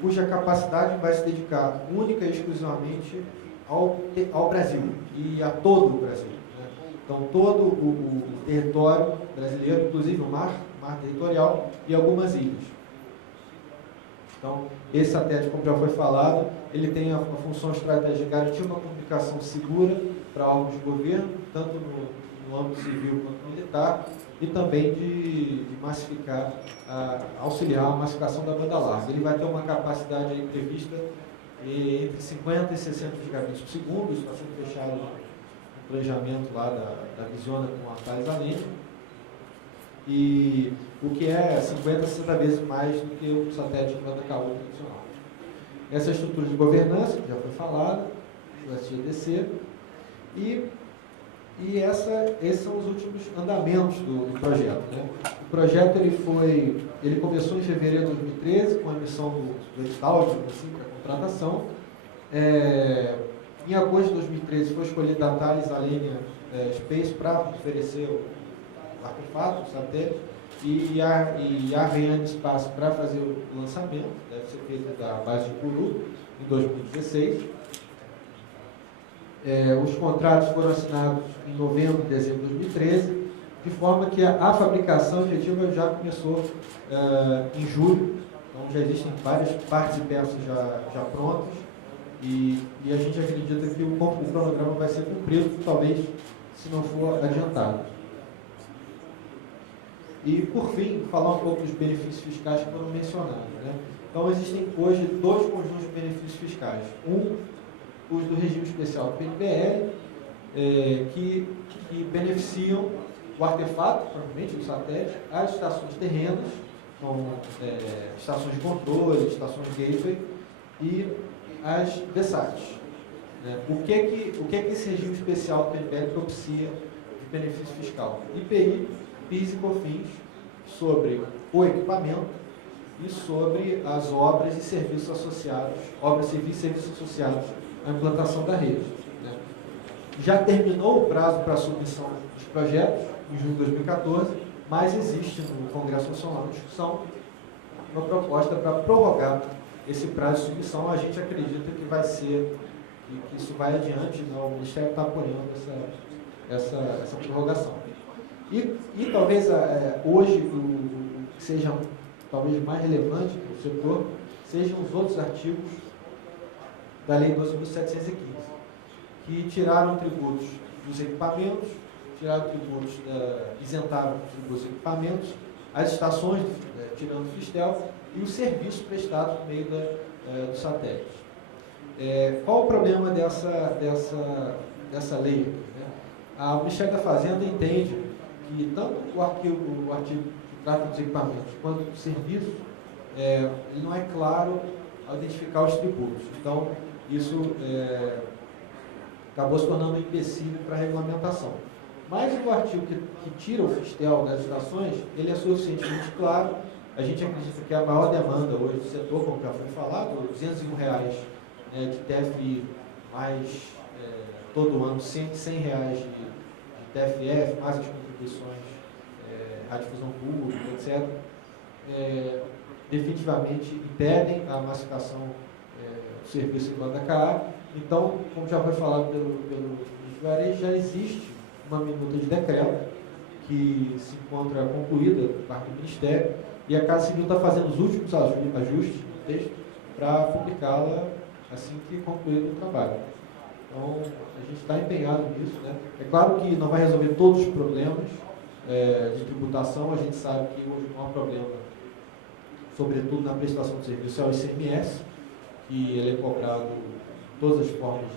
cuja capacidade vai se dedicar única e exclusivamente ao Brasil e a todo o Brasil, né? Então, todo o território brasileiro, inclusive o mar territorial e algumas ilhas. Então, esse satélite, como já foi falado, ele tem a função estratégica de garantir uma comunicação segura para órgãos de governo, tanto no âmbito civil quanto militar, e também de massificar, auxiliar a massificação da banda larga. Ele vai ter uma capacidade aí prevista entre 50 e 60 gigabits por segundo, isso está sendo fechado no planejamento lá da Visiona com a Thales Alenia, e o que é 50 a 60 vezes mais do que o satélite de banda KU tradicional. Essa estrutura de governança, que já foi falada, do SGDC, e E esses são os últimos andamentos do projeto, né? O projeto ele começou em fevereiro de 2013 com a emissão do edital, assim, para contratação. Em agosto de 2013 foi escolhida a Thales Alenia Space para oferecer o artefato, o satélite, e a Ariane Space para fazer o lançamento, deve ser feito da base de Kourou, em 2016. Os contratos foram assinados em novembro e dezembro de 2013, de forma que a fabricação efetiva já começou em julho, então já existem várias partes e peças já prontas, e a gente acredita que o cronograma vai ser cumprido, talvez, se não for adiantado. E, por fim, falar um pouco dos benefícios fiscais que foram mencionados, né? Então, existem hoje dois conjuntos de benefícios fiscais. Os do regime especial do PNBL, que beneficiam o artefato, provavelmente, do satélite, as estações terrenas, como estações de controle, estações gateway, e as VSATs. O que é que esse regime especial do PNBL propicia de benefício fiscal? IPI, PIS e COFINS sobre o equipamento e sobre as obras e serviços associados, serviços e serviços associados à implantação da rede. Né? Já terminou o prazo para a submissão dos projetos, em junho de 2014, mas existe no Congresso Nacional uma discussão, uma proposta para prorrogar esse prazo de submissão. A gente acredita que vai ser, que isso vai adiante, né? O Ministério está apoiando essa prorrogação. E talvez hoje o que seja talvez mais relevante para o setor sejam os outros artigos da Lei 12.715, que tiraram tributos dos equipamentos, isentaram os tributos dos equipamentos, as estações, tirando o Fistel, e os serviços prestados por meio do satélite. Qual o problema dessa lei? Né? O Ministério da Fazenda entende que tanto o artigo que trata dos equipamentos quanto dos serviços, ele não é claro ao identificar os tributos. Então, isso acabou se tornando um empecilho para a regulamentação. Mas o artigo que tira o Fistel das estações, ele é suficientemente claro. A gente acredita que a maior demanda hoje do setor, como já foi falado, R$201 de TFI, mais todo ano R$100 de TFF, mais as contribuições, radiodifusão pública, etc., definitivamente impedem a massificação do serviço do KA. Então, como já foi falado pelo Juarez, já existe uma minuta de decreto que se encontra concluída por parte do Ministério, e a Casa Civil está fazendo os últimos ajustes no texto para publicá-la assim que concluir o trabalho. Então, a gente está empenhado nisso, né? É claro que não vai resolver todos os problemas de tributação. A gente sabe que hoje o maior problema, sobretudo na prestação de serviço, é o ICMS, que ele é cobrado em todas as formas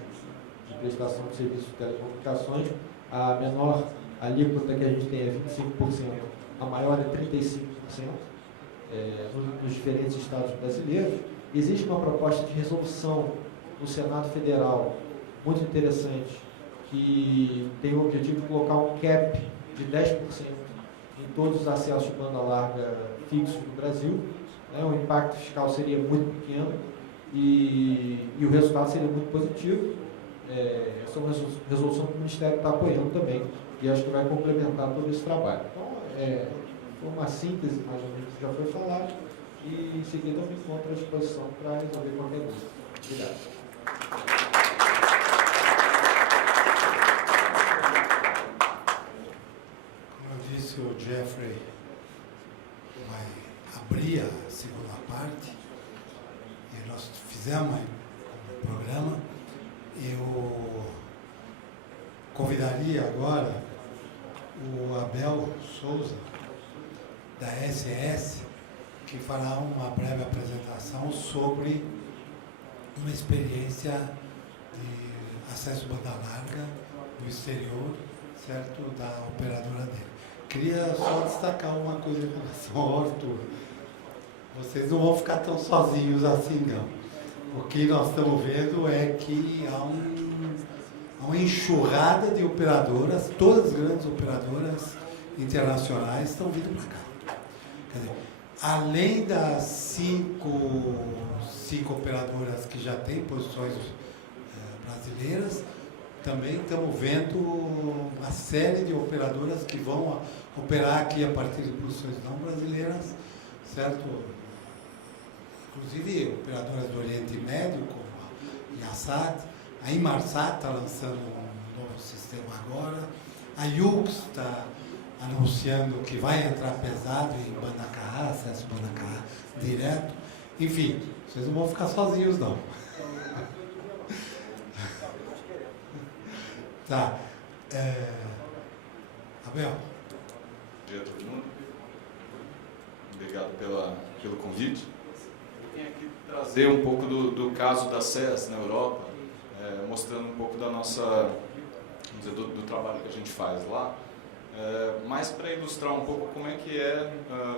de prestação de serviços de telecomunicações. A menor alíquota que a gente tem é 25%, a maior é 35%, nos diferentes estados brasileiros. Existe uma proposta de resolução no Senado Federal muito interessante, que tem o objetivo de colocar um cap de 10% em todos os acessos de banda larga fixos no Brasil. O impacto fiscal seria muito pequeno e o resultado seria muito positivo. Essa é uma resolução que o Ministério está apoiando também, e acho que vai complementar todo esse trabalho. Então, foi uma síntese, mais ou menos, que já foi falado, e em seguida eu me encontro à disposição para resolver qualquer dúvida. Obrigado. Como eu disse, o Jeffrey vai abrir a segunda parte, e nós fizemos um programa. Eu convidaria agora o Abel Souza, da SS, que fará uma breve apresentação sobre uma experiência de acesso banda larga no exterior, certo, da operadora dele. Queria só destacar uma coisa em relação ao Arthur. Vocês não vão ficar tão sozinhos assim, não. O que nós estamos vendo é que há uma enxurrada de operadoras, todas as grandes operadoras internacionais estão vindo para cá. Quer dizer, além das cinco operadoras que já têm posições brasileiras, também estamos vendo uma série de operadoras que vão operar aqui a partir de posições não brasileiras, certo? Inclusive operadoras do Oriente Médio, como a Yasat, a Inmarsat está lançando um novo sistema agora, a Yux está anunciando que vai entrar pesado em banda Ka, acesso banda Ka direto. Enfim, vocês não vão ficar sozinhos, não. Tá. Abel. Bom dia a todo mundo. Obrigado pelo convite. Eu vim aqui trazer um pouco do caso da SES na Europa, mostrando um pouco da nossa, vamos dizer, do trabalho que a gente faz lá, mas para ilustrar um pouco como é que é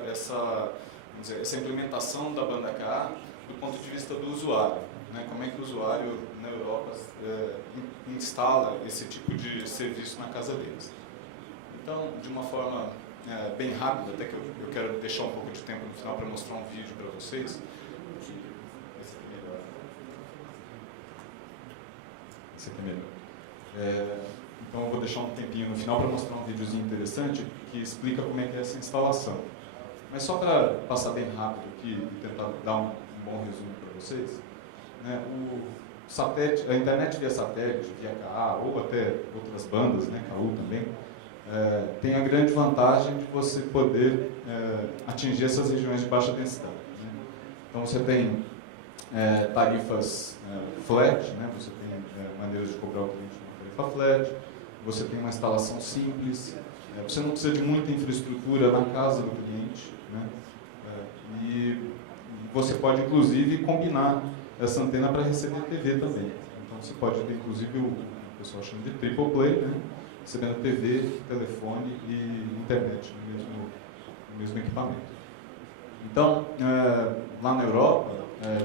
essa implementação da banda Ka do ponto de vista do usuário, né? Como é que o usuário na Europa instala esse tipo de serviço na casa deles. Então, de uma forma bem rápida, até que eu quero deixar um pouco de tempo no final para mostrar um vídeo para vocês. Esse aqui é melhor. Então eu vou deixar um tempinho no final para mostrar um videozinho interessante que explica como é que é essa instalação. Mas só para passar bem rápido aqui e tentar dar um bom resumo para vocês, né, a internet via satélite, via Ka ou até outras bandas, né, KU também, tem a grande vantagem de você poder atingir essas regiões de baixa densidade. Né? Então você tem tarifas flat, né? Você tem maneiras de cobrar o cliente uma tarifa flat, você tem uma instalação simples, você não precisa de muita infraestrutura na casa do cliente, né? E você pode inclusive combinar essa antena para receber TV também. Então você pode ter inclusive o pessoal chama de triple play, né? Recebendo TV, telefone e internet no mesmo equipamento. Então, lá na Europa,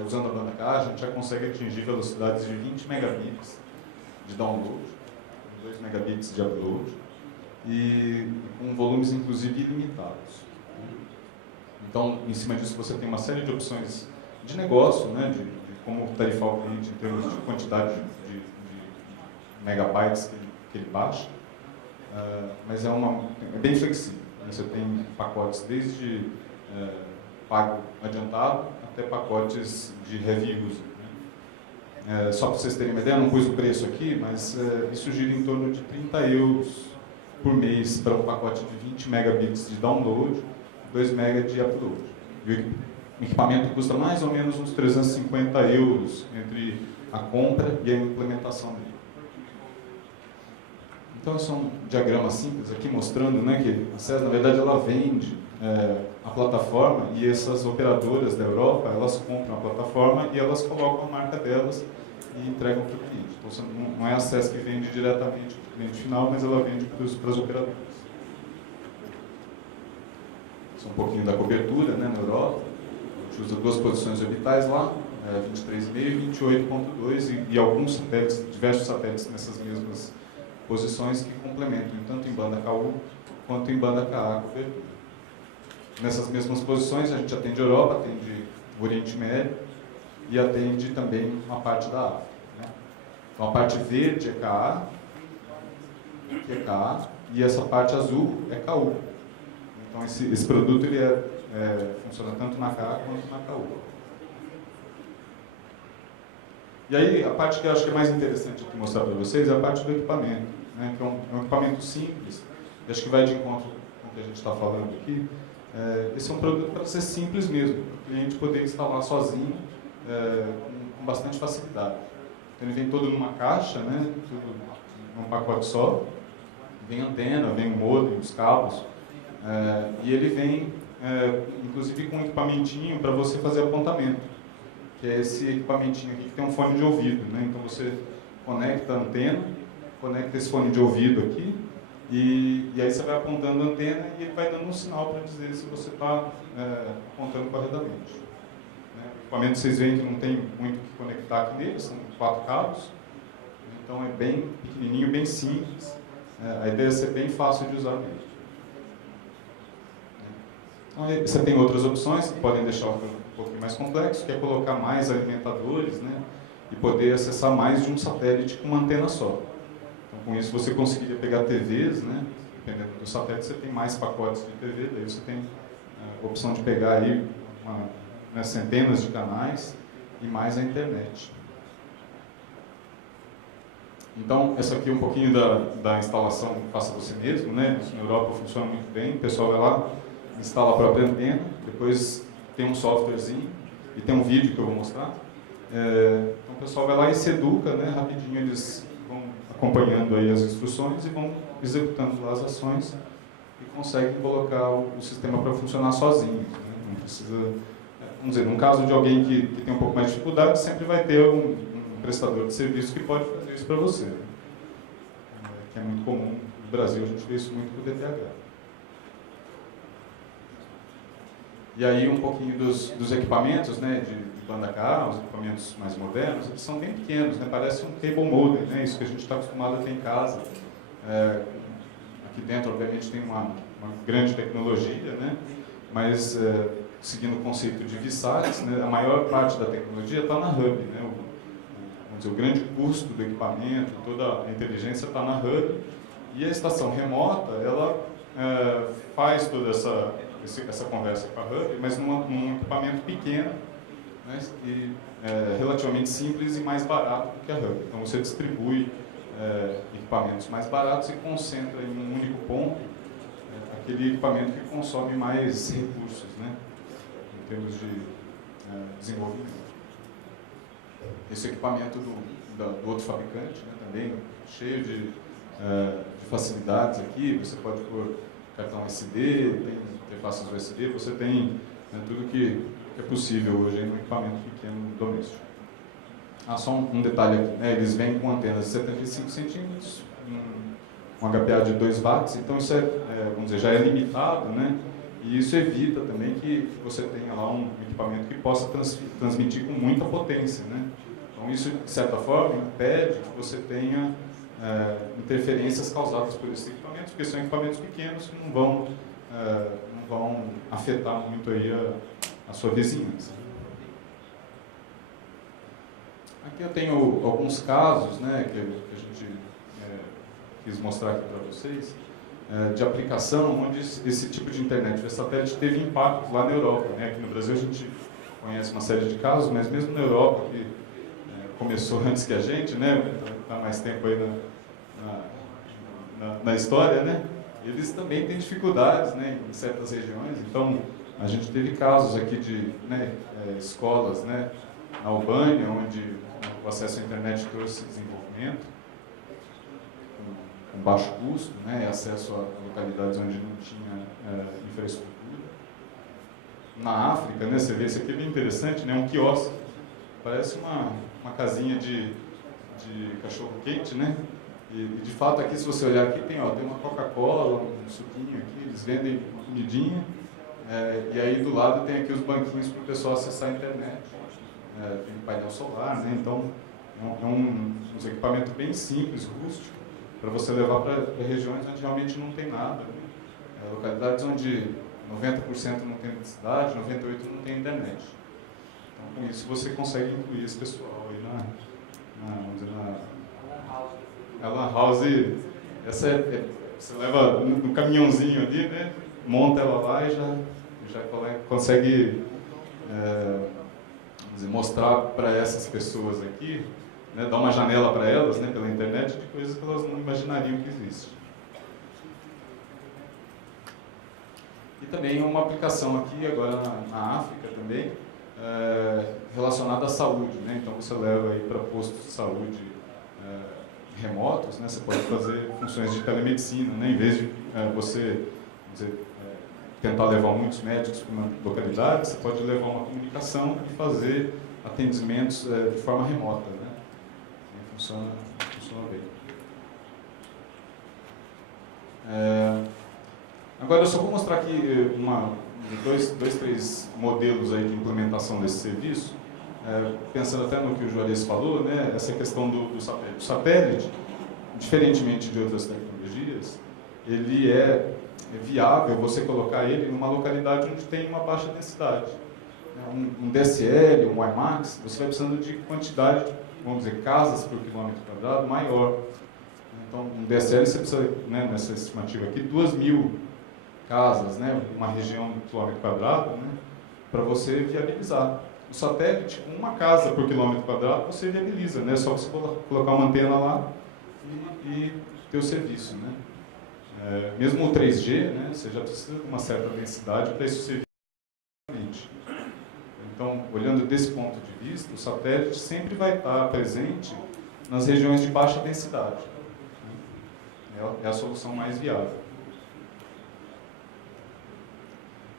usando a banda Ka, a gente já consegue atingir velocidades de 20 megabits de download, 2 megabits de upload, e com volumes inclusive ilimitados. Então, em cima disso, você tem uma série de opções de negócio, né, de como tarifar o cliente em termos de quantidade de megabytes que ele baixa. Mas é bem flexível. Você tem pacotes desde pago adiantado até pacotes de heavy user. Né? Só para vocês terem uma ideia, eu não pus o preço aqui, mas isso gira em torno de 30 euros por mês para um pacote de 20 megabits de download, 2 MB de upload. E o equipamento custa mais ou menos uns 350 euros entre a compra e a implementação dele. Então, esse é um diagrama simples aqui mostrando, né, que a SES, na verdade, ela vende a plataforma e essas operadoras da Europa, elas compram a plataforma e elas colocam a marca delas e entregam para o cliente. Então, não é a SES que vende diretamente para o cliente final, mas ela vende para as operadoras. Isso é um pouquinho da cobertura, né, na Europa. A gente usa duas posições orbitais lá, 23,5 e 28,2 e alguns satélites, diversos satélites nessas mesmas posições que complementam, tanto em banda KU quanto em banda Ka a cobertura. Nessas mesmas posições a gente atende a Europa, atende o Oriente Médio e atende também uma parte da África. Né? Então a parte verde é Ka, que é Ka, e essa parte azul é KU. Então esse produto ele funciona tanto na Ka quanto na KU. E aí a parte que eu acho que é mais interessante aqui mostrar para vocês é a parte do equipamento, né? Que é um equipamento simples, e acho que vai de encontro com o que a gente está falando aqui. Esse é um produto para ser simples mesmo, para o cliente poder instalar sozinho com bastante facilidade. Então ele vem todo numa caixa, né? Tudo num pacote só, vem antena, vem o modem, os cabos, e ele vem inclusive com um equipamentinho para você fazer apontamento, que é esse equipamentinho aqui que tem um fone de ouvido, né? Então você conecta a antena, conecta esse fone de ouvido aqui, e aí você vai apontando a antena e ele vai dando um sinal para dizer se você está apontando corretamente. Né? O equipamento vocês veem que não tem muito o que conectar aqui nele, são 4 cabos. Então é bem pequenininho, bem simples. A ideia é ser bem fácil de usar mesmo. Então, você tem outras opções que podem deixar um pouquinho mais complexo, que é colocar mais alimentadores, né, e poder acessar mais de um satélite com uma antena só. Então, com isso você conseguiria pegar TVs, né, dependendo do satélite você tem mais pacotes de TV, daí você tem a opção de pegar aí centenas de canais e mais a internet. Então, essa aqui é um pouquinho da instalação faça você mesmo, né? Isso na Europa funciona muito bem, o pessoal vai lá, instala a própria antena, depois tem um softwarezinho e tem um vídeo que eu vou mostrar. Então o pessoal vai lá e se educa, né? Rapidinho eles vão acompanhando aí as instruções e vão executando lá as ações e conseguem colocar o sistema para funcionar sozinho, né? Não precisa, vamos dizer, num caso de alguém que tem um pouco mais de dificuldade, sempre vai ter um prestador de serviço que pode fazer isso para você, né? Que é muito comum no Brasil, a gente vê isso muito com o DTH. E aí um pouquinho dos equipamentos, né, de banda K, os equipamentos mais modernos, eles são bem pequenos, né, parece um cable modem, né, isso que a gente está acostumado a ter em casa. Aqui dentro, obviamente, tem uma grande tecnologia, né, mas seguindo o conceito de VSATs, né, a maior parte da tecnologia está na hub, né, vamos dizer, o grande custo do equipamento, toda a inteligência está na hub, e a estação remota, ela faz toda essa conversa com a hub, mas num equipamento pequeno, né, e relativamente simples e mais barato do que a hub. Então você distribui equipamentos mais baratos e concentra em um único ponto aquele equipamento que consome mais recursos, né, em termos de desenvolvimento. Esse equipamento do outro fabricante, né, também cheio de facilidades aqui, você pode pôr cartão SD, tem interfaces USB, você tem tudo que é possível hoje em um equipamento pequeno doméstico. Só um detalhe aqui, né, eles vêm com antenas de 75 centímetros, um HPA de 2 watts, então isso vamos dizer, já é limitado, né, e isso evita também que você tenha lá um equipamento que possa transmitir com muita potência, né. Então isso, de certa forma, impede que você tenha interferências causadas por esses equipamentos, porque são equipamentos pequenos que não vão afetar muito aí a sua vizinhança. Aqui eu tenho alguns casos, né, que a gente quis mostrar aqui para vocês, de aplicação onde esse tipo de internet via satélite teve impacto lá na Europa, né? Aqui no Brasil a gente conhece uma série de casos, mas mesmo na Europa, que começou antes que a gente, né, está mais tempo aí na história, né, eles também têm dificuldades, né, em certas regiões. Então a gente teve casos aqui de escolas, né, na Albânia, onde o acesso à internet trouxe desenvolvimento com baixo custo, né, e acesso a localidades onde não tinha infraestrutura. Na África, né, você vê, isso aqui é bem interessante, né, um quiosque, parece uma casinha de cachorro-quente, né, e de fato aqui, se você olhar aqui, tem uma Coca-Cola, um suquinho aqui, eles vendem uma comidinha, e aí do lado tem aqui os banquinhos para o pessoal acessar a internet, tem um painel solar, né, então é um equipamento bem simples, rústico, para você levar para regiões onde realmente não tem nada, né? Localidades onde 90% não tem eletricidade, 98% não tem internet. Então, com isso, você consegue incluir esse pessoal aí na LAN House. Essa você leva no caminhãozinho ali, né? Monta ela lá e já consegue mostrar para essas pessoas aqui, né, dar uma janela para elas, né, pela internet, de coisas que elas não imaginariam que existem. E também uma aplicação aqui, agora na África também, relacionada à saúde, né? Então você leva aí para postos de saúde remotos, né? Você pode fazer funções de telemedicina, né? Em vez de você tentar levar muitos médicos para uma localidade, você pode levar uma comunicação e fazer atendimentos de forma remota, né? Funciona bem. Agora eu só vou mostrar aqui três modelos aí de implementação desse serviço. pensando até no que o Juarez falou, né, essa questão do satélite. O satélite, diferentemente de outras tecnologias, ele é viável você colocar ele numa localidade onde tem uma baixa densidade. Um DSL, um WiMAX, você vai precisando de quantidade, vamos dizer, casas por quilômetro quadrado maior. Então, um DSL você precisa, né, nessa estimativa aqui, 2.000 casas, né, uma região do quilômetro quadrado, né, para você viabilizar. O satélite, com uma casa por quilômetro quadrado, você viabiliza, né, só você colocar uma antena lá e ter o serviço, né. Mesmo o 3G, né, você já precisa de uma certa densidade para isso ser viabilizado. Então, olhando desse ponto de vista, o satélite sempre vai estar presente nas regiões de baixa densidade. É a solução mais viável.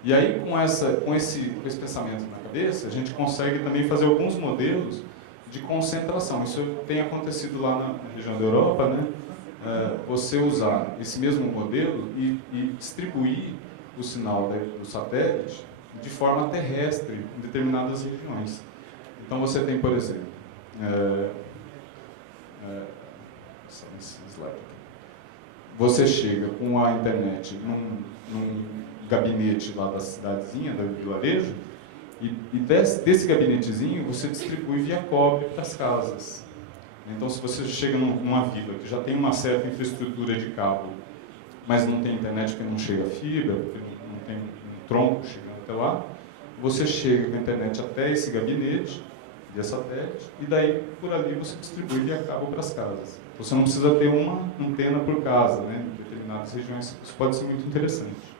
E aí, com esse pensamento na cabeça, a gente consegue também fazer alguns modelos de concentração. Isso tem acontecido lá na região da Europa, né? Você usar esse mesmo modelo e distribuir o sinal do satélite de forma terrestre em determinadas regiões. Então, você tem, por exemplo, você chega com a internet num gabinete lá da cidadezinha, do vilarejo, e desse gabinetezinho você distribui via cobre para as casas. Então, se você chega numa vila que já tem uma certa infraestrutura de cabo, mas não tem internet porque não chega fibra, porque não tem um tronco chegando até lá, você chega com a internet até esse gabinete, via satélite, e daí, por ali, você distribui via cabo para as casas. Você não precisa ter uma antena por casa, né? Em determinadas regiões, isso pode ser muito interessante.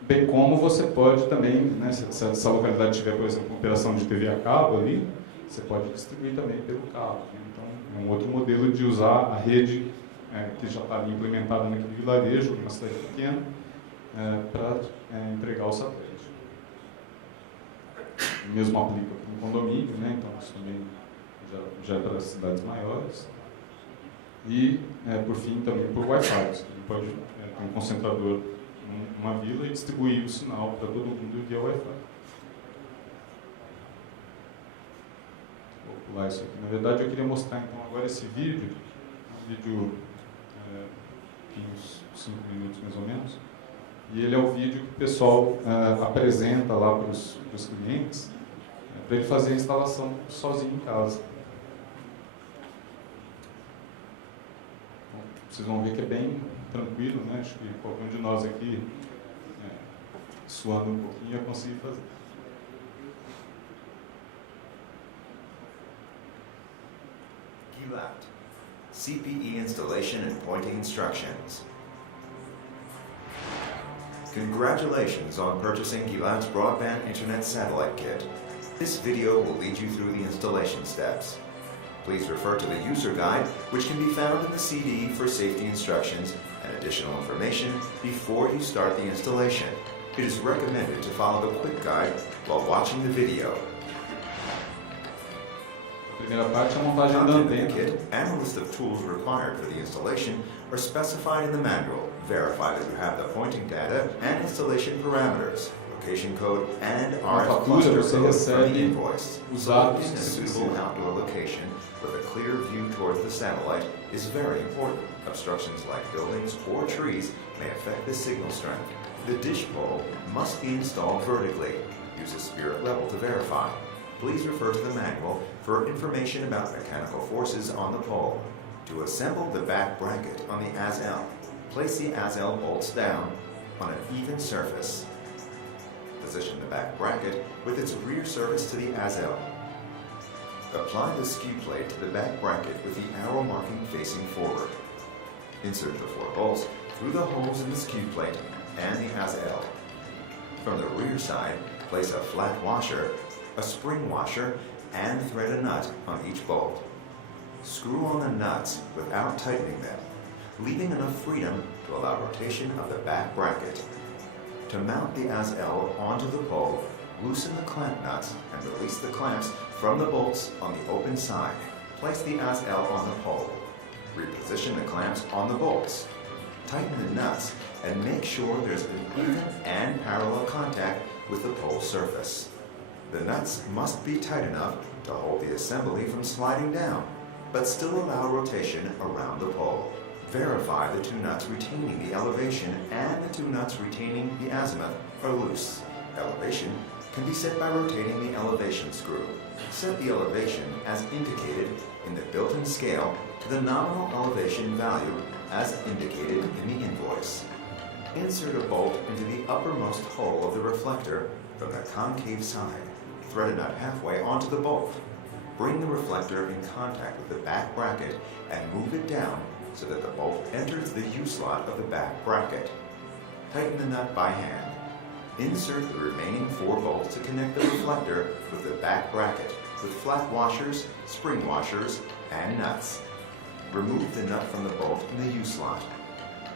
Bem como você pode também, né, se essa localidade tiver, por exemplo, uma operação de TV a cabo ali, você pode distribuir também pelo cabo. Né? Então, é um outro modelo de usar a rede que já está ali implementada naquele vilarejo, numa cidade pequena, para entregar o satélite. O mesmo aplica para um condomínio, né? Então isso também já é para cidades maiores. E, por fim, também por Wi-Fi. Você pode ter um concentrador numa vila e distribuir o sinal para todo mundo via Wi-Fi. Vou pular isso aqui. Na verdade, eu queria mostrar então agora esse vídeo. Um vídeo de uns 5 minutos mais ou menos. E ele é o vídeo que o pessoal apresenta lá para os clientes, para ele fazer a instalação sozinho em casa. Então, vocês vão ver que é bem tranquilo, né? Acho que qualquer um de nós aqui, suando um pouquinho, ia conseguir fazer. Gilat, CPE installation and pointing instructions. Congratulations on purchasing Gilat's Broadband Internet Satellite Kit. This video will lead you through the installation steps. Please refer to the user guide, which can be found in the CD for safety instructions and additional information before you start the installation. It is recommended to follow the quick guide while watching the video. A primeira parte é a montagem da Content in the antena. kit and a list of tools required for the installation are specified in the manual. Verify that you have the pointing data and installation parameters, location code, and Na RF fatura cluster você code from the recebe invoice. os Selecting dados a suitable específicos. outdoor location with a clear view towards the satellite is very important. Obstructions like buildings or trees may affect the signal strength. The dish pole must be installed vertically. Use a spirit level to verify. Please refer to the manual for information about mechanical forces on the pole. To assemble the back bracket on the ASL, place the ASL bolts down on an even surface. Position the back bracket with its rear surface to the ASL. Apply the skew plate to the back bracket with the arrow marking facing forward. Insert the 4 bolts through the holes in the skew plate and the ASL. From the rear side, place a flat washer, a spring washer, and thread a nut on each bolt. Screw on the nuts without tightening them, leaving enough freedom to allow rotation of the back bracket. To mount the ASL onto the pole, loosen the clamp nuts and release the clamps from the bolts on the open side. Place the ASL on the pole. Reposition the clamps on the bolts. Tighten the nuts and make sure there's an even and parallel contact with the pole surface. The nuts must be tight enough to hold the assembly from sliding down, but still allow rotation around the pole. Verify the two nuts retaining the elevation and the two nuts retaining the azimuth are loose. Elevation can be set by rotating the elevation screw. Set the elevation as indicated in the built-in scale to the nominal elevation value as indicated in the invoice. Insert a bolt into the uppermost hole of the reflector from the concave side. Thread a nut halfway onto the bolt. Bring the reflector in contact with the back bracket and move it down so that the bolt enters the U-slot of the back bracket. Tighten the nut by hand. Insert the remaining 4 bolts to connect the reflector with the back bracket with flat washers, spring washers, and nuts. Remove the nut from the bolt in the U-slot.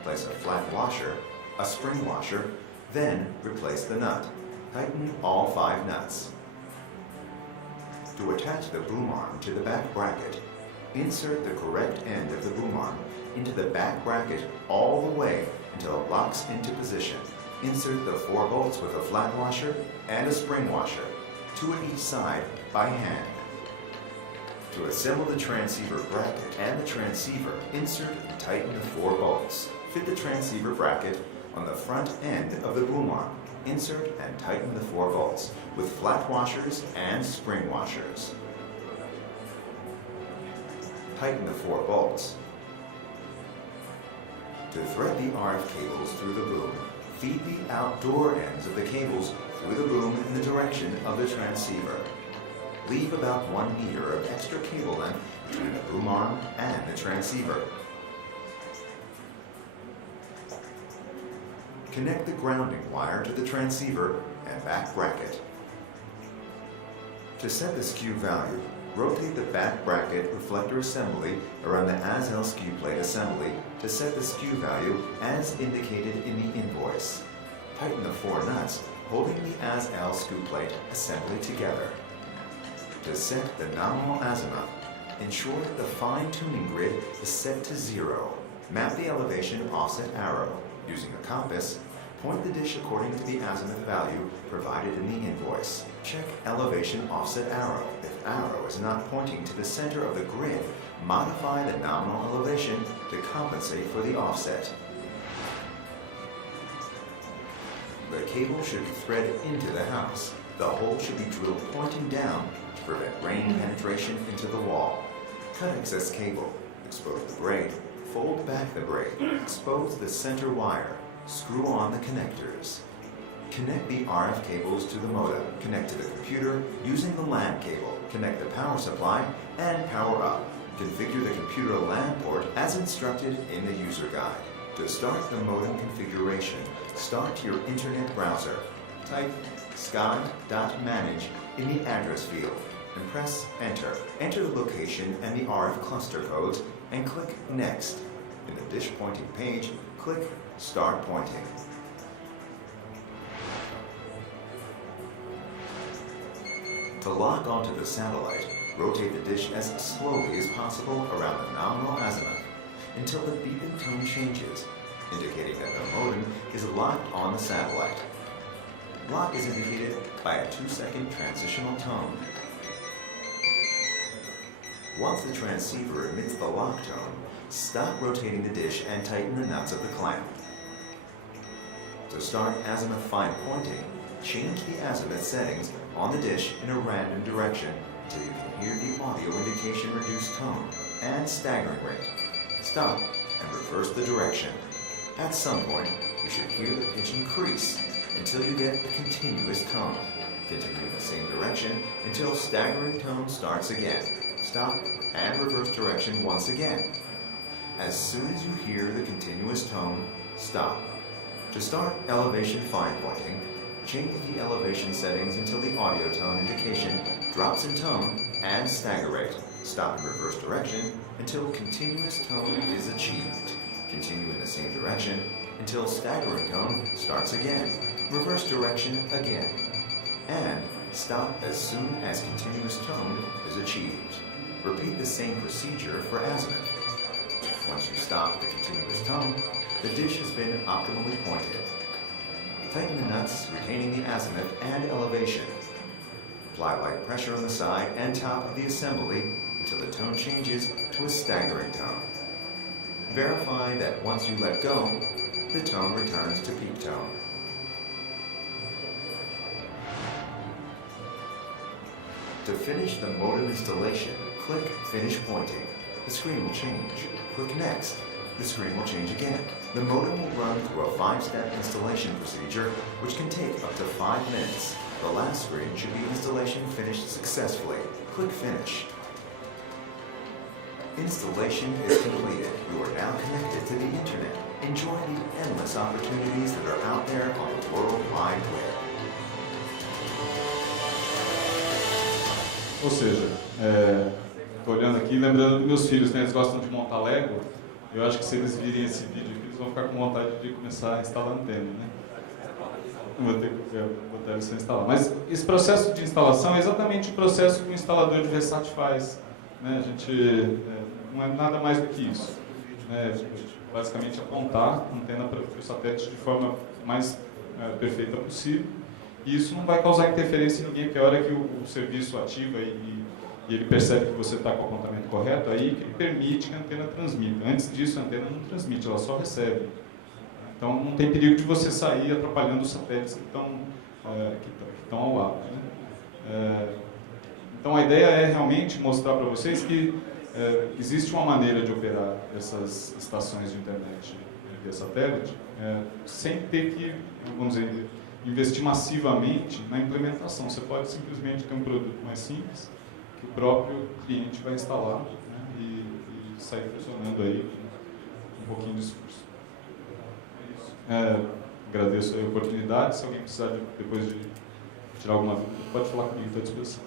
Place a flat washer, a spring washer, then replace the nut. Tighten all 5 nuts. To attach the boom arm to the back bracket, insert the correct end of the boom arm into the back bracket all the way until it locks into position. Insert the 4 bolts with a flat washer and a spring washer, 2 at each side by hand. To assemble the transceiver bracket and the transceiver, insert and tighten the 4 bolts. Fit the transceiver bracket on the front end of the boom arm. Insert and tighten the 4 bolts with flat washers and spring washers. Tighten the 4 bolts. To thread the RF cables through the boom, feed the outdoor ends of the cables through the boom in the direction of the transceiver. Leave about 1 meter of extra cable length between the boom arm and the transceiver. Connect the grounding wire to the transceiver and back bracket. To set the skew value, rotate the back bracket reflector assembly around the as-L skew plate assembly to set the skew value as indicated in the invoice. Tighten the 4 nuts holding the as-L skew plate assembly together. To set the nominal azimuth, ensure that the fine-tuning grid is set to 0. Map the elevation offset arrow. Using a compass, point the dish according to the azimuth value provided in the invoice. Check elevation offset arrow. If arrow is not pointing to the center of the grid, modify the nominal elevation to compensate for the offset. The cable should be threaded into the house. The hole should be drilled pointing down to prevent rain penetration into the wall. Cut excess cable. Expose the braid. Fold back the braid. Expose the center wire. Screw on the connectors. Connect the RF cables to the modem. Connect to the computer using the LAN cable. Connect the power supply and power up. Configure the computer LAN port as instructed in the user guide. To start the modem configuration, start your internet browser. Type sky.manage in the address field and press enter. Enter the location and the RF cluster codes and click next. In the dish pointing page, click Start Pointing. To lock onto the satellite, rotate the dish as slowly as possible around the nominal azimuth until the beeping tone changes, indicating that the modem is locked on the satellite. Lock is indicated by a 2-second transitional tone. Once the transceiver emits the lock tone, stop rotating the dish and tighten the nuts of the clamp. To start azimuth fine pointing, change the azimuth settings on the dish in a random direction until you can hear the audio indication reduced tone and staggering rate. Stop and reverse the direction. At some point, you should hear the pitch increase until you get a continuous tone. Continue in the same direction until staggering tone starts again. Stop and reverse direction once again. As soon as you hear the continuous tone, stop. To start elevation fine pointing, change the elevation settings until the audio tone indication drops in tone and stagger rate. Stop and reverse direction until continuous tone is achieved. Continue in the same direction until staggering tone starts again. Reverse direction again. And stop as soon as continuous tone is achieved. Repeat the same procedure for azimuth. Once you stop the continuous tone, the dish has been optimally pointed. Tighten the nuts retaining the azimuth and elevation. Apply light pressure on the side and top of the assembly until the tone changes to a staggering tone. Verify that once you let go, the tone returns to peak tone. To finish the modem installation, click Finish Pointing. The screen will change. Click Next. The screen will change again. The modem will run through a 5-step installation procedure, which can take up to 5 minutes. The last screen should be installation finished successfully. Click Finish. Installation is completed. You are now connected to the Internet. Enjoy the endless opportunities that are out there on the World Wide Web. Ou seja, estou olhando aqui, lembrando dos meus filhos, né, eles gostam de montar Lego. Eu acho que se eles virem esse vídeo aqui, eles vão ficar com vontade de começar a instalar antena, né? Vou ter que botar eles para instalar. Mas esse processo de instalação é exatamente o processo que o instalador de VSAT faz. Né? A gente não é nada mais do que isso. Né? Basicamente apontar a antena para o satélite de forma mais perfeita possível. E isso não vai causar interferência em ninguém, porque a hora que o serviço ativa e ele percebe que você está com o apontamento correto, aí que ele permite que a antena transmita. Antes disso, a antena não transmite, ela só recebe. Então, não tem perigo de você sair atrapalhando os satélites que estão ao lado. Né? Então, a ideia é realmente mostrar para vocês que existe uma maneira de operar essas estações de internet via satélite sem ter que, vamos dizer, investir massivamente na implementação. Você pode simplesmente ter um produto mais simples que o próprio cliente vai instalar, né, e sair funcionando aí com um pouquinho de esforço. Agradeço a oportunidade. Se alguém precisar depois de tirar alguma dúvida, pode falar comigo, estou à disposição.